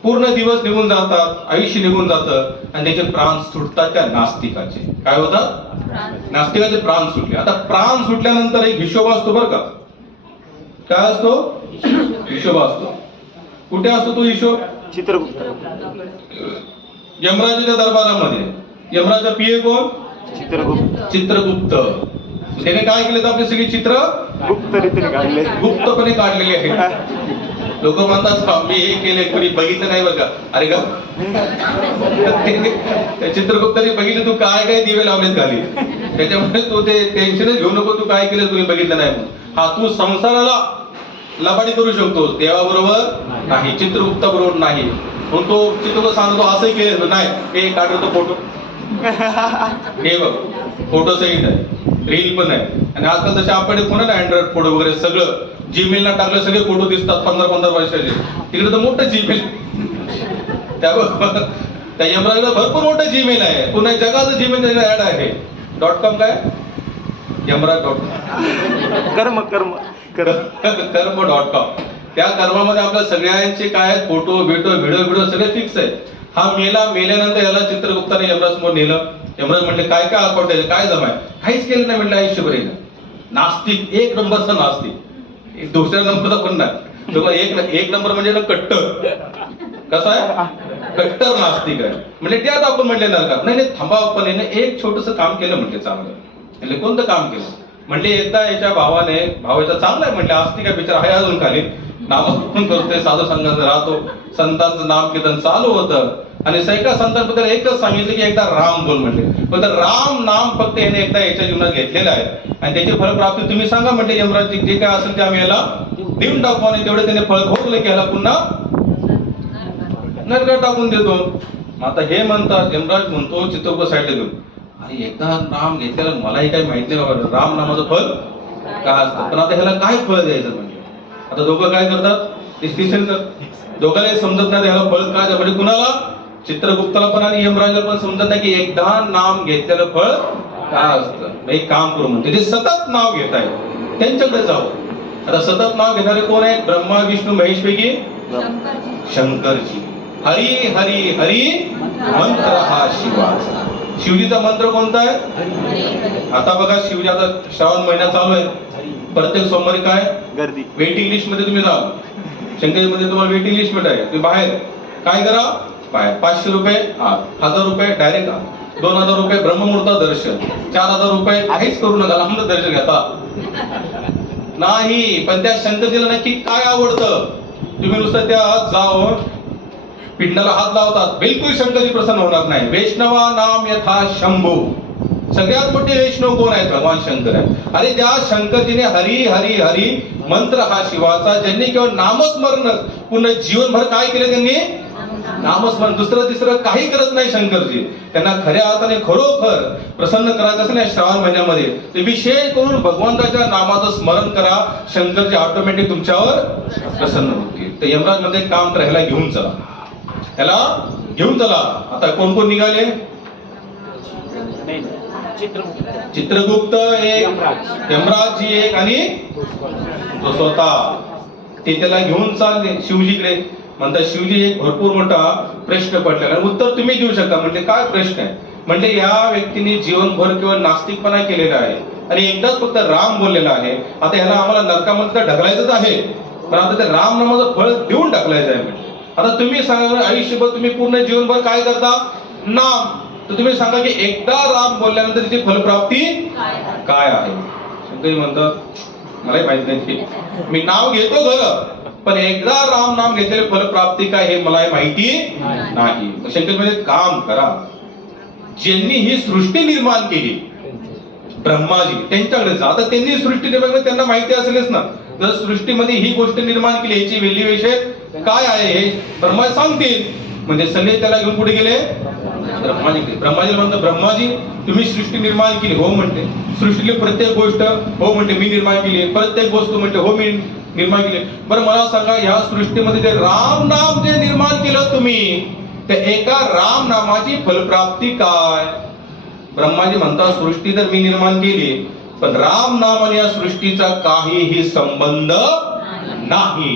पूर्ण दिवस निघून जातात, आयुष्य निघून जातं, आणि त्याचे प्राण सुटतात त्या नास्तिकाचे. काय होतात? नास्तिकाचे प्राण सुटले. आता प्राण सुटल्यानंतर एक हिशोब असतो बरं का. काय असतो? हिशोब असतो. कुठे असतो तो हिशोब? चित्रगुप्त. यमराजाच्या दरबारामध्ये. यमराजा पीए कोण? चित्रगुप्त. त्याने काय केलं? तर आपले सगळी चित्र गुप्त रीतीने काढले. गुप्तपणे काढलेली आहेत. लोक म्हणतात मी हे केले, कोणी बघितलं नाही बघा. अरे का चित्रगुप्ताने बघितलं तू काय काय दिवे लावलेत खाली, त्याच्यामुळे तू ते टेन्शनच घेऊ नको, तू काय केलं कोणी बघितलं नाही म्हणून. हा, तू संसाराला लबाडी करू शकतोस, देवाबरोबर नाही, चित्रगुप्ता बरोबर नाही. म्हणून तो चित्रगुप्त सांगतो असंही केलं नाही, हे काढतो फोटो, हे बघ फोटो सहित आहे, रील पण आहे. आणि आजकाल तसे आपण कोणा अँड्रॉइड फोटो वगैरे सगळं जीमेलला टाकलं, सगळे फोटो दिसतात 15-15 वर्षाचे. तिकडे तर मोठं जीमेल, त्या यमराजला भरपूर मोठं जीमेल आहे. पुन्हा जगाचं जीमेल त्याच्याकडे ऍड आहे. .com काय? यमराज.com. कर्म.com. त्या कर्मामध्ये आपल्या सगळ्यांचे काय आहेत? फोटो व्हिडिओ सगळे फिक्स आहेत. हा मेल्यानंतर याला चित्रगुप्ताने यमराज समोर नेलं. यमराज म्हटले काय काय अकाउंट आहे, काय जमाय? काहीच केलं नाही म्हटलं आयुष्यभर. नास्तिक, एक नंबरचा नास्तिक, दुसऱ्या नंबरचा पण नाही. एक नंबर म्हणजे ना कट्टर. कसा आहे? कट्टर नास्तिक आहे. म्हणजे त्यात आपण म्हटले नका नाही थांबा, आपण एक छोटस काम केलं म्हटले चांगलं. म्हणजे कोणतं काम केलं? म्हटले एकदा याच्या भावाचा चांगला आहे म्हटले, आस्तिक आहे बिचारा, आहे अजून खाली, नामस्मरण करतोय, साधू संघात राहतो, संतांचं नाम कीर्तन चालू होतं. आणि सैका संतांबद्दल एकच सांगितलं की एकदा राम बोल म्हटले. पण राम नाम फक्त याने एकदा याच्या जीवनात घेतलेलं आहे, आणि त्याची फलप्राप्ती तुम्ही सांगा म्हटले यमराज, जे काय असेल ते आम्ही याला देऊन टाकू. आणि तेवढे त्याने फळ भोगले की याला पुन्हा नरकात टाकून देतो. आता हे म्हणतात, यमराज म्हणतो चित्रगुप्त साईडला घेऊन, अरे एकदा नाम घेतलेलं मलाही काही माहित नाही बाबा, राम नामाचं फळ काय असतं, पण आता ह्याला काय फळ द्यायचं म्हणजे. आता दोघं काय करतात? डिस्कशन करतात. दोघांनाही समजत नाही ह्याला फळ काय, म्हणजे कुणाला? चित्रगुप्ताला पण आणि यमराजाला पण समजत नाही की एकदा नाम घेतलेलं फळ काय असतं. एक काम करू म्हणते, ते सतत नाव घेत आहे त्यांच्याकडे जाऊ. आता सतत नाव घेणारे कोण आहे? ब्रह्मा विष्णू महेश पैकी शंकरजी. हरी हरी हरी मंत्र हा शिवाचा. शिवजीचा मंत्र कोणता आहे? आता बघा शिवजी, आता श्रावण महिना चालू आहे, प्रत्येक सोमवारी काय गर्दी. वेटिंग लिस्ट मध्ये तुम्ही जाल. शंकरमध्ये तुम्हाला वेटिंग लिस्ट मिळाली. तुम्ही बाहेर काय करा, बाहेर 500 रुपये आत, 1000 रुपये डायरेक्ट आत, 2000 रुपये ब्रह्ममुहूर्त दर्शन, 4000 रुपये काहीच करू नका, लांब दर्शन घेता नाही. पण त्या शंकरजीला नक्की काय आवडतं? तुम्ही नुसतं त्या जाऊन पिंडाला हात लावतात, बिलकुल शंकरजी प्रसन्न होणार नाही. वैष्णवा नाम यथा शंभू. सगळ्यात मोठे वैष्णव कोण आहेत? भगवान शंकर आहेत. अरे ज्या शंकरजीने हरी हरी हरी मंत्र हा शिवाचा, ज्यांनी केवळ नामस्मरण पूर्ण जीवनभर काय केलं, त्यांनी नामस्मरण, दुसरं तिसरं काही करत नाही शंकरजी. त्यांना खऱ्या अर्थाने खरोखर प्रसन्न करायचं असेल ना श्रावण महिन्यामध्ये, ते विशेष करून भगवंताच्या नामाचं स्मरण करा. शंकरजी ऑटोमॅटिक तुमच्यावर प्रसन्न होतील. तर यमराज मध्ये काम तर ह्याला घेऊन चला, ह्याला घेऊन चला. आता कोण कोण निघाले? चित्रगुप्त एक, यमराजजी एक, आणि तो स्वतः. ते त्याला घेऊन चालले शिवजीकडे. म्हणतात शिवजी एक भरपूर मोठा प्रश्न पडला, आणि उत्तर तुम्ही देऊ शकता. म्हणजे काय प्रश्न आहे? म्हणजे या व्यक्तीने जीवनभर केवळ नास्तिकपणा केलेला आहे आणि एकदाच फक्त राम बोललेला आहे. आता ह्याला आम्हाला नरकामध्ये तर ढकलायचंच आहे, पण आता ते राम नामाचं फळ देऊन टाकलायचं आहे. म्हणजे आता तुम्ही सांगा, आयुष्यभर तुम्ही पूर्ण जीवनभर काय करता? नाम. तर तुम्ही सांगा की एकदा राम बोलल्यानंतर त्याची फलप्राप्ती काय आहे? शंकरजी म्हणतात मलाही माहित नाही, मी नाव घेतो खरं, पण एकदा राम नाम घेतलेले फलप्राप्ती काय हे मला माहिती नाही. शंकरजी म्हणजे काम करा. ज्यांनी ही सृष्टी निर्माण केली ब्रह्माजी, त्यांच्याकडे जा. आता त्यांनी सृष्टी निर्माण केली, त्यांना माहिती असेलच ना. जर सृष्टीमध्ये ही गोष्ट निर्माण केली, याची व्हॅल्युएशन काय आहे हे ब्रह्माजी सांगतील. म्हणजे सगळे त्याला घेऊन कुठे गेले? ब्रह्माजीकडे. ब्रह्माजी म्हणतात ब्रह्माजी तुम्ही सृष्टी निर्माण केली? हो म्हणते. सृष्टीतली प्रत्येक गोष्ट? हो म्हणते मी निर्माण केली. प्रत्येक वस्तू म्हणते हो मी निर्माण केली. बरं मला सांगा, ह्या सृष्टीमध्ये जे राम नाम जे निर्माण केलं तुम्ही, त्या एका राम नामाची फलप्राप्ती काय? ब्रह्माजी म्हणतात सृष्टी तर मी निर्माण केली, पण राम नाम आणि या सृष्टीचा काहीही संबंध नाही.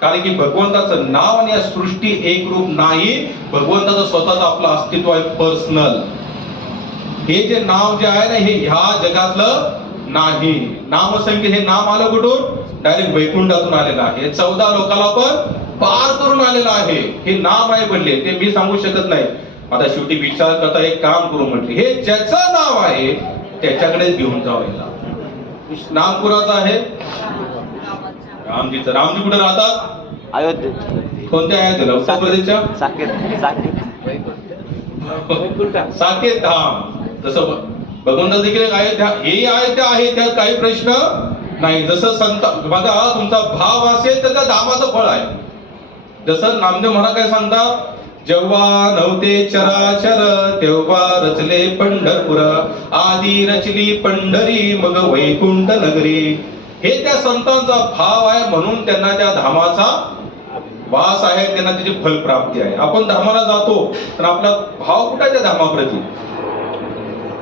कारण की भगवंताचं नाव आणि या सृष्टी एक रूप नाही. भगवंताचं स्वतःचं आपलं अस्तित्व आहे, पर्सनल. हे जे नाव जे आहे ना, हे ह्या जगातलं नाही. नामसंख्येत हे नाम आलं कुठून? डायरेक्ट वैकुंठातून आलेलं आहे. 14 लोकाला पण पार करून आलेलं आहे. हे नाम आहे बनले, ते मी सांगू शकत नाही. आता शेवटी विचार करता एक काम करू म्हटले, हे ज्याचं नाव आहे त्याच्याकडेच घेऊन जावं. याला नाम कुणाचं आहे? रामजीचं. रामजी कुठे राहतात? अयोध्येत. कोणत्या अयोध्येला? उत्तर प्रदेशच्या साकेत. साकेत धाम. जसं भगवंता देखील अयोध्या, हे अयोध्या आहे, त्यात काही प्रश्न नाही. जसं संत बघा, तुमचा भाव असेल तर त्या धामाचं फळ आहे. जसं नामदेव महाराज काय सांगतात, जेव्हा नव्हते चराचर तेव्हा रचले पंढरपूर, आधी रचली पंढरी मग वैकुंठ नगरी. हे त्या संतांचा भाव आहे, म्हणून त्यांना त्या धामाचा वास आहे, त्यांना त्याची फलप्राप्ती आहे. आपण धामाला जातो तर आपला भाव कुठे आहे? त्या धामाप्रती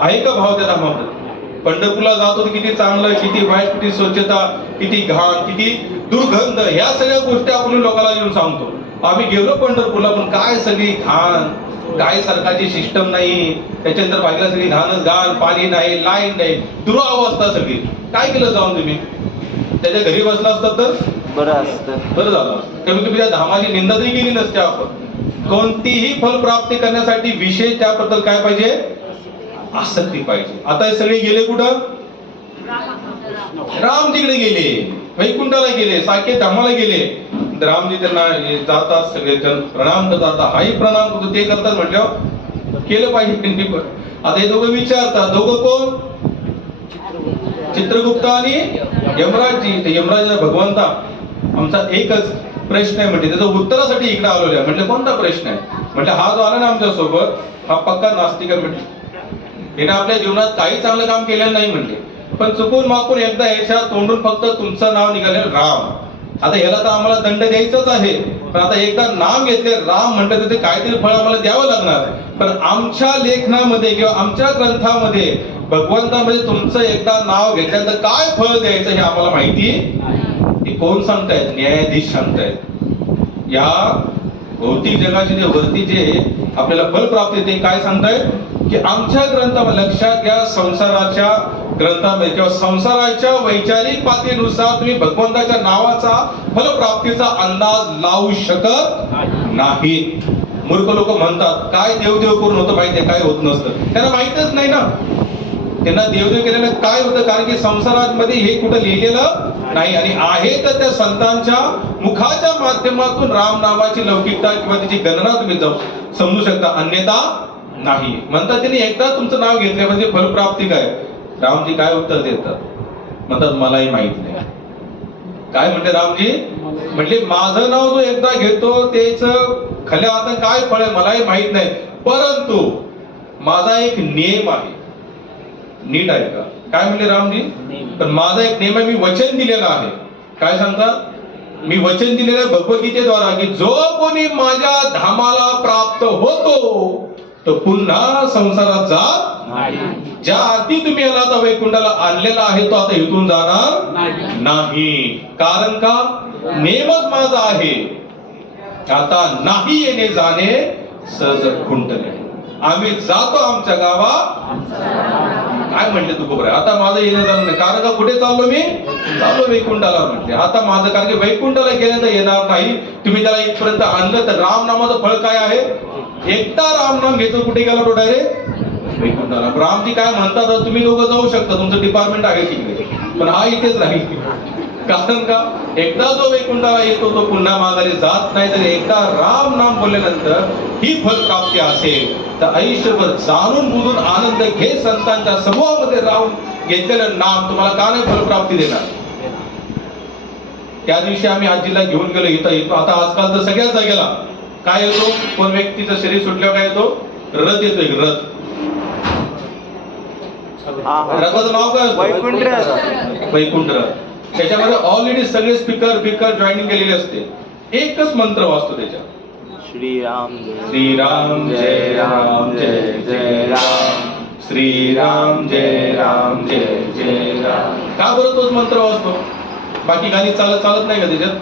आहे का भाव? त्या धामाप्रती. पंढरपूरला जातो तर किती चांगलं, किती वाईट, किती स्वच्छता, किती घाण, किती दुर्गंध, ह्या सगळ्या गोष्टी आपण लोकांना येऊन सांगतो. आम्ही गेलो पंढरपूरला, पण काय सगळी घाण, काय सरकारची सिस्टम नाही, त्याच्यानंतर बाजूला सगळी घाणच घाण, पाणी नाही, लाईन नाही, दुरावस्था सगळी. काय केलं जाऊन तुम्ही? त्याच्या घरी बसला असतात तर बरं असतं. बरं झालं असतं. कमी तुम्ही त्या धामाची निंदा तरी केली नसते. आपण कोणतीही फलप्राप्ती करण्यासाठी विशेष त्याबद्दल काय पाहिजे? आसक्ती पाहिजे. आता हे सगळे गेले कुठं? रामजीकडे गेले, वैकुंठाला गेले, साकेत धामाला गेले. रामजी त्यांना जातात, सगळे जण प्रणाम करतात. हाही प्रणाम करतो, ते करतात म्हटल्यावर केलं पाहिजे त्यांनी पण. आता हे दोघं विचारतात. दोघं कोण? चित्रगुप्त आणि यमराजजी. यमराज भगवंता, आमचा एकच प्रश्न आहे म्हणजे, त्याचं उत्तरासाठी इकडे आलेलो आहे. म्हटलं कोणता प्रश्न आहे? म्हटलं हा जो आला ना आमच्या सोबत, हा पक्का नास्तिक आहे. म्हटलं हिने आपल्या जीवनात काही चांगलं काम केलेलं नाही म्हणले, पण चुकून माकून एकदा याच्या तोंडून फक्त तुमचं नाव निघालेलं राम. आता ह्याला तर आम्हाला दंड द्यायचाच आहे, पण आता एकदा नाम घेतले राम म्हटलं तर ते काहीतरी फळ आम्हाला द्यावं लागणार. पण आमच्या लेखनामध्ये किंवा आमच्या ग्रंथामध्ये भगवंतामध्ये तुमचं एकदा नाव घेतल्यानंतर काय फळ द्यायचं हे आम्हाला माहिती. हे कोण सांगतायत? न्यायाधीश सांगतायत. या भौतिक जगाचे जे वरती जे आपल्याला फल प्राप्त ते काय सांगताय की आमच्या ग्रंथामध्ये लक्षात घ्या, संसाराच्या ग्रंथामध्ये किंवा संसाराच्या वैचारिक पातळीनुसार तुम्ही भगवंताच्या नावाचा फलप्राप्तीचा अंदाज लावू शकत नाही. मूर्ख लोक म्हणतात काय देवदेव करून होतं माहितीये, काय होत नसतं. त्यांना माहितच नाही ना, त्यांना देवदेव केल्यानं काय होतं, कारण की संसारामध्ये हे कुठं लिहिलेलं नाही. आणि आहे तर त्या संतांच्या मुखाच्या माध्यमातून राम नामाची लौकिकता किंवा त्याची गणना तुम्ही जाऊ समजू शकता, अन्यथा नाही. म्हणतात त्यांनी एकदा तुमचं नाव घेतलं म्हणजे फलप्राप्ती काय. रामजी काय उत्तर देतात, म्हणतात मलाही माहित नाही. काय म्हणते रामजी, म्हणजे माझं नाव जो एकदा घेतो तेच खऱ्या आता काय फळ आहे मलाही माहित नाही, परंतु माझा एक नियम आहे. नीट आहे का काय म्हणले रामजी, पण माझा एक नियम आहे, मी वचन दिलेलं आहे. काय सांगतात, मी वचन दिलेलं आहे भगवद्गीतेद्वारा की जो कोणी माझ्या धामाला प्राप्त होतो तो पुन्हा संसारात जात नाही. ज्या आधी तुम्ही याला आता वैकुंठाला आणलेला आहे तो आता इथून जाणार नाही. कारण का, नेमच माझा आहे. आता नाही येणे जाणे सहज खुंटणे. आम्ही जातो आमच्या गावा. काय म्हटले तू बरोबर, आता माझं येणं जाणं नाही. कारण का, कुठे चाललो मी, चाललो वैकुंठाला म्हटले. आता माझं कारण की वैकुंठाला गेलं तर येणार नाही. तुम्ही त्याला इथपर्यंत आणलं तर राम नामाचं फळ काय आहे, एकदा राम नाम घेतो कुठे गेला तो डायरेक्ट वैकुंठाला. रामजी काय म्हणतात, तुम्ही लोक जाऊ शकता, तुमचं डिपार्टमेंट आहे तिकडे, पण हा इथेच राहील. कारण का, एकदा जो वैकुंठाला येतो तो पुन्हा माघारी जात नाही. तर एकदा राम नाम बोलल्यानंतर ही फल प्राप्ती असेल तर आयुष्यभर जाणून बुजून आनंद घे. संतांच्या समूहामध्ये राहून घेतलेलं नाम तुम्हाला का नाही फलप्राप्ती देणार. त्या दिवशी आम्ही आजीला घेऊन गेलो इथं येतो. आता आजकाल तर सगळ्याच जागेला काय येतो, कोण व्यक्तीचं शरीर सुटल्यावर काय येतो, रथ येतो. एक रथ, रथाचं नाव काय असतं, वैकुंठ रथ. वैकुंठ रथ. त्याच्यामध्ये ऑलरेडी सगळे स्पीकर जॉईनिंग केलेले असते. एकच मंत्र वाचतो त्याच्यात, श्रीराम श्रीराम जय राम जय जय राम, श्रीराम जय राम जय जय राम. का बरं तोच मंत्र वाचतो, बाकी गाणी चालत नाही का त्याच्यात,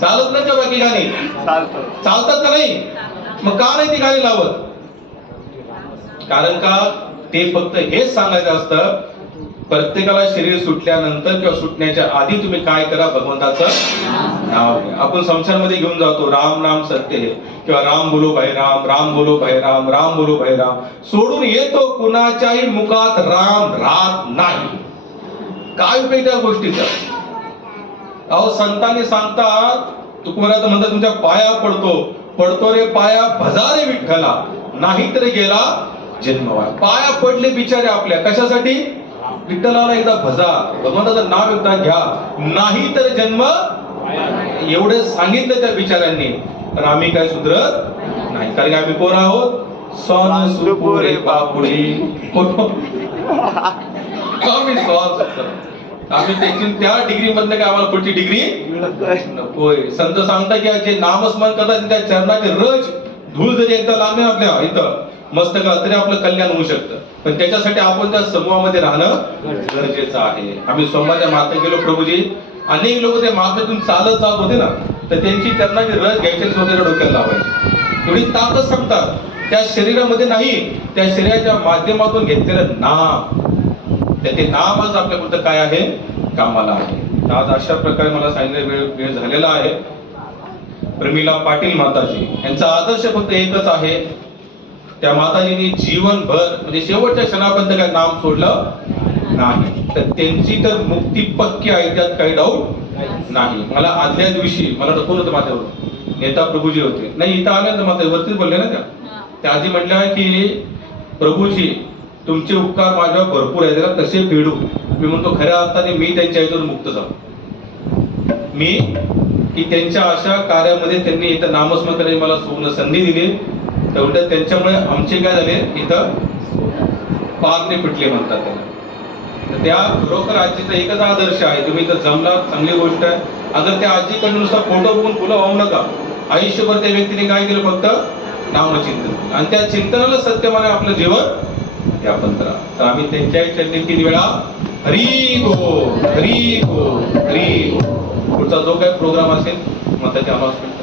चालत नाही का बाकी गाणी, चालतात का नाही, मग का नाही ती गाणी लावत. कारण का, ते फक्त हेच सांगायचं असतं, प्रत्येकाला शरीर सुटल्यानंतर किंवा सुटण्याच्या आधी तुम्ही काय करा, भगवंताचं नाव घ्या. आपण संसारामध्ये घेऊन जातो राम नाम सत्य है किंवा राम बोलो भाई राम, राम बोलो भाई राम, राम बोलो भाई राम. सोडून येतो कुणाच्याही मुखात राम राहत नाही. काय उपयोग त्या गोष्टीचा. अहो संतांनी सांगतात, तुकोबराज म्हणतात तुमच्या पाया पडतो रे पाया भजा रे विठ्ठला, नाही तर गेला जन्मवाया. पाया पडले बिचारे आपल्या कशासाठी, विठ्ठलाला एकदा भजा, भगवंताचं नाव एकदा घ्या, नाही तर जन्म. एवढं सांगितलं त्या बिचाऱ्यांनी, पण आम्ही काय सुधरत नाही. कारण आम्ही कोण आहोत, सोन सुपुरे पापुडी. आम्ही त्या डिग्री मधनं काय आम्हाला पुढची डिग्री नकोय. संत सांगता की जे नामस्मरण करतात त्या चरणाचे रज धूळ जरी एकदा लागले आपल्या इथं मस्तकाला तरी आपलं कल्याण होऊ शकतं. पण त्याच्यासाठी आपण त्या समूहामध्ये राहणं गरजेचं आहे. आम्ही सोमवारच्या मार्गात गेलो प्रभूजी, अनेक लोक त्या मार्गातून चालत जात होते ना, तर त्यांची चरणाची रज घ्यायचे स्वतःच्या डोक्याला लावायची. एवढी ताकद सांगतात. त्या शरीरामध्ये नाही, त्या शरीराच्या माध्यमातून घेतलेलं नाम, ते नामच आपल्यापुरतं काय आहे, कामाला आहे. आज अशा प्रकारे मला सांगितलं वेळ झालेला आहे. प्रमिला पाटील माताजी यांचा आदर्श फक्त एकच आहे. त्या माताजींनी जीवनभर म्हणजे शेवटच्या क्षणापर्यंत काय नाम सोडलं नाही. तर त्यांची तर मुक्ती पक्की आहे, त्यात काही डाऊट नाही. मला आदल्या दिवशी मला कोण होतं माझ्यावर, नेता प्रभूजी होते. नाही इथं आल्यानंतर माझ्या वरतीच बोलले ना त्या आजी म्हटल्या की प्रभूजी तुमचे उपकार माझ्यावर भरपूर आहे, त्याला कसे फेडू. मी म्हणतो खऱ्या अर्थाने मी त्यांच्या ह्याच्यातून मुक्त झालो. मी की त्यांच्या अशा कार्यामध्ये त्यांनी इथं नामस्मरण करायची मला सुवर्ण संधी दिली. तेवढं त्यांच्यामुळे आमचे काय झाले, इथं पारणे पिटले म्हणतात त्याला. तर त्या खरोखर आजीचा एकच आदर्श आहे. तुम्ही इथं जमला चांगली गोष्ट आहे. अगर त्या आजीकडून नुसता फोटो बघून फुलं वाहू नका. आयुष्यभर त्या व्यक्तीने काय केलं, फक्त नामचिंतन, आणि त्या चिंतनाला सत्यमाने आपलं जीवन यापन करा. तर आम्ही त्यांच्याही चरणी 3 वेळा हरी गो हरी गो हरी गो. पुढचा जो काही प्रोग्राम असेल मग त्याचे अनाउन्समेंट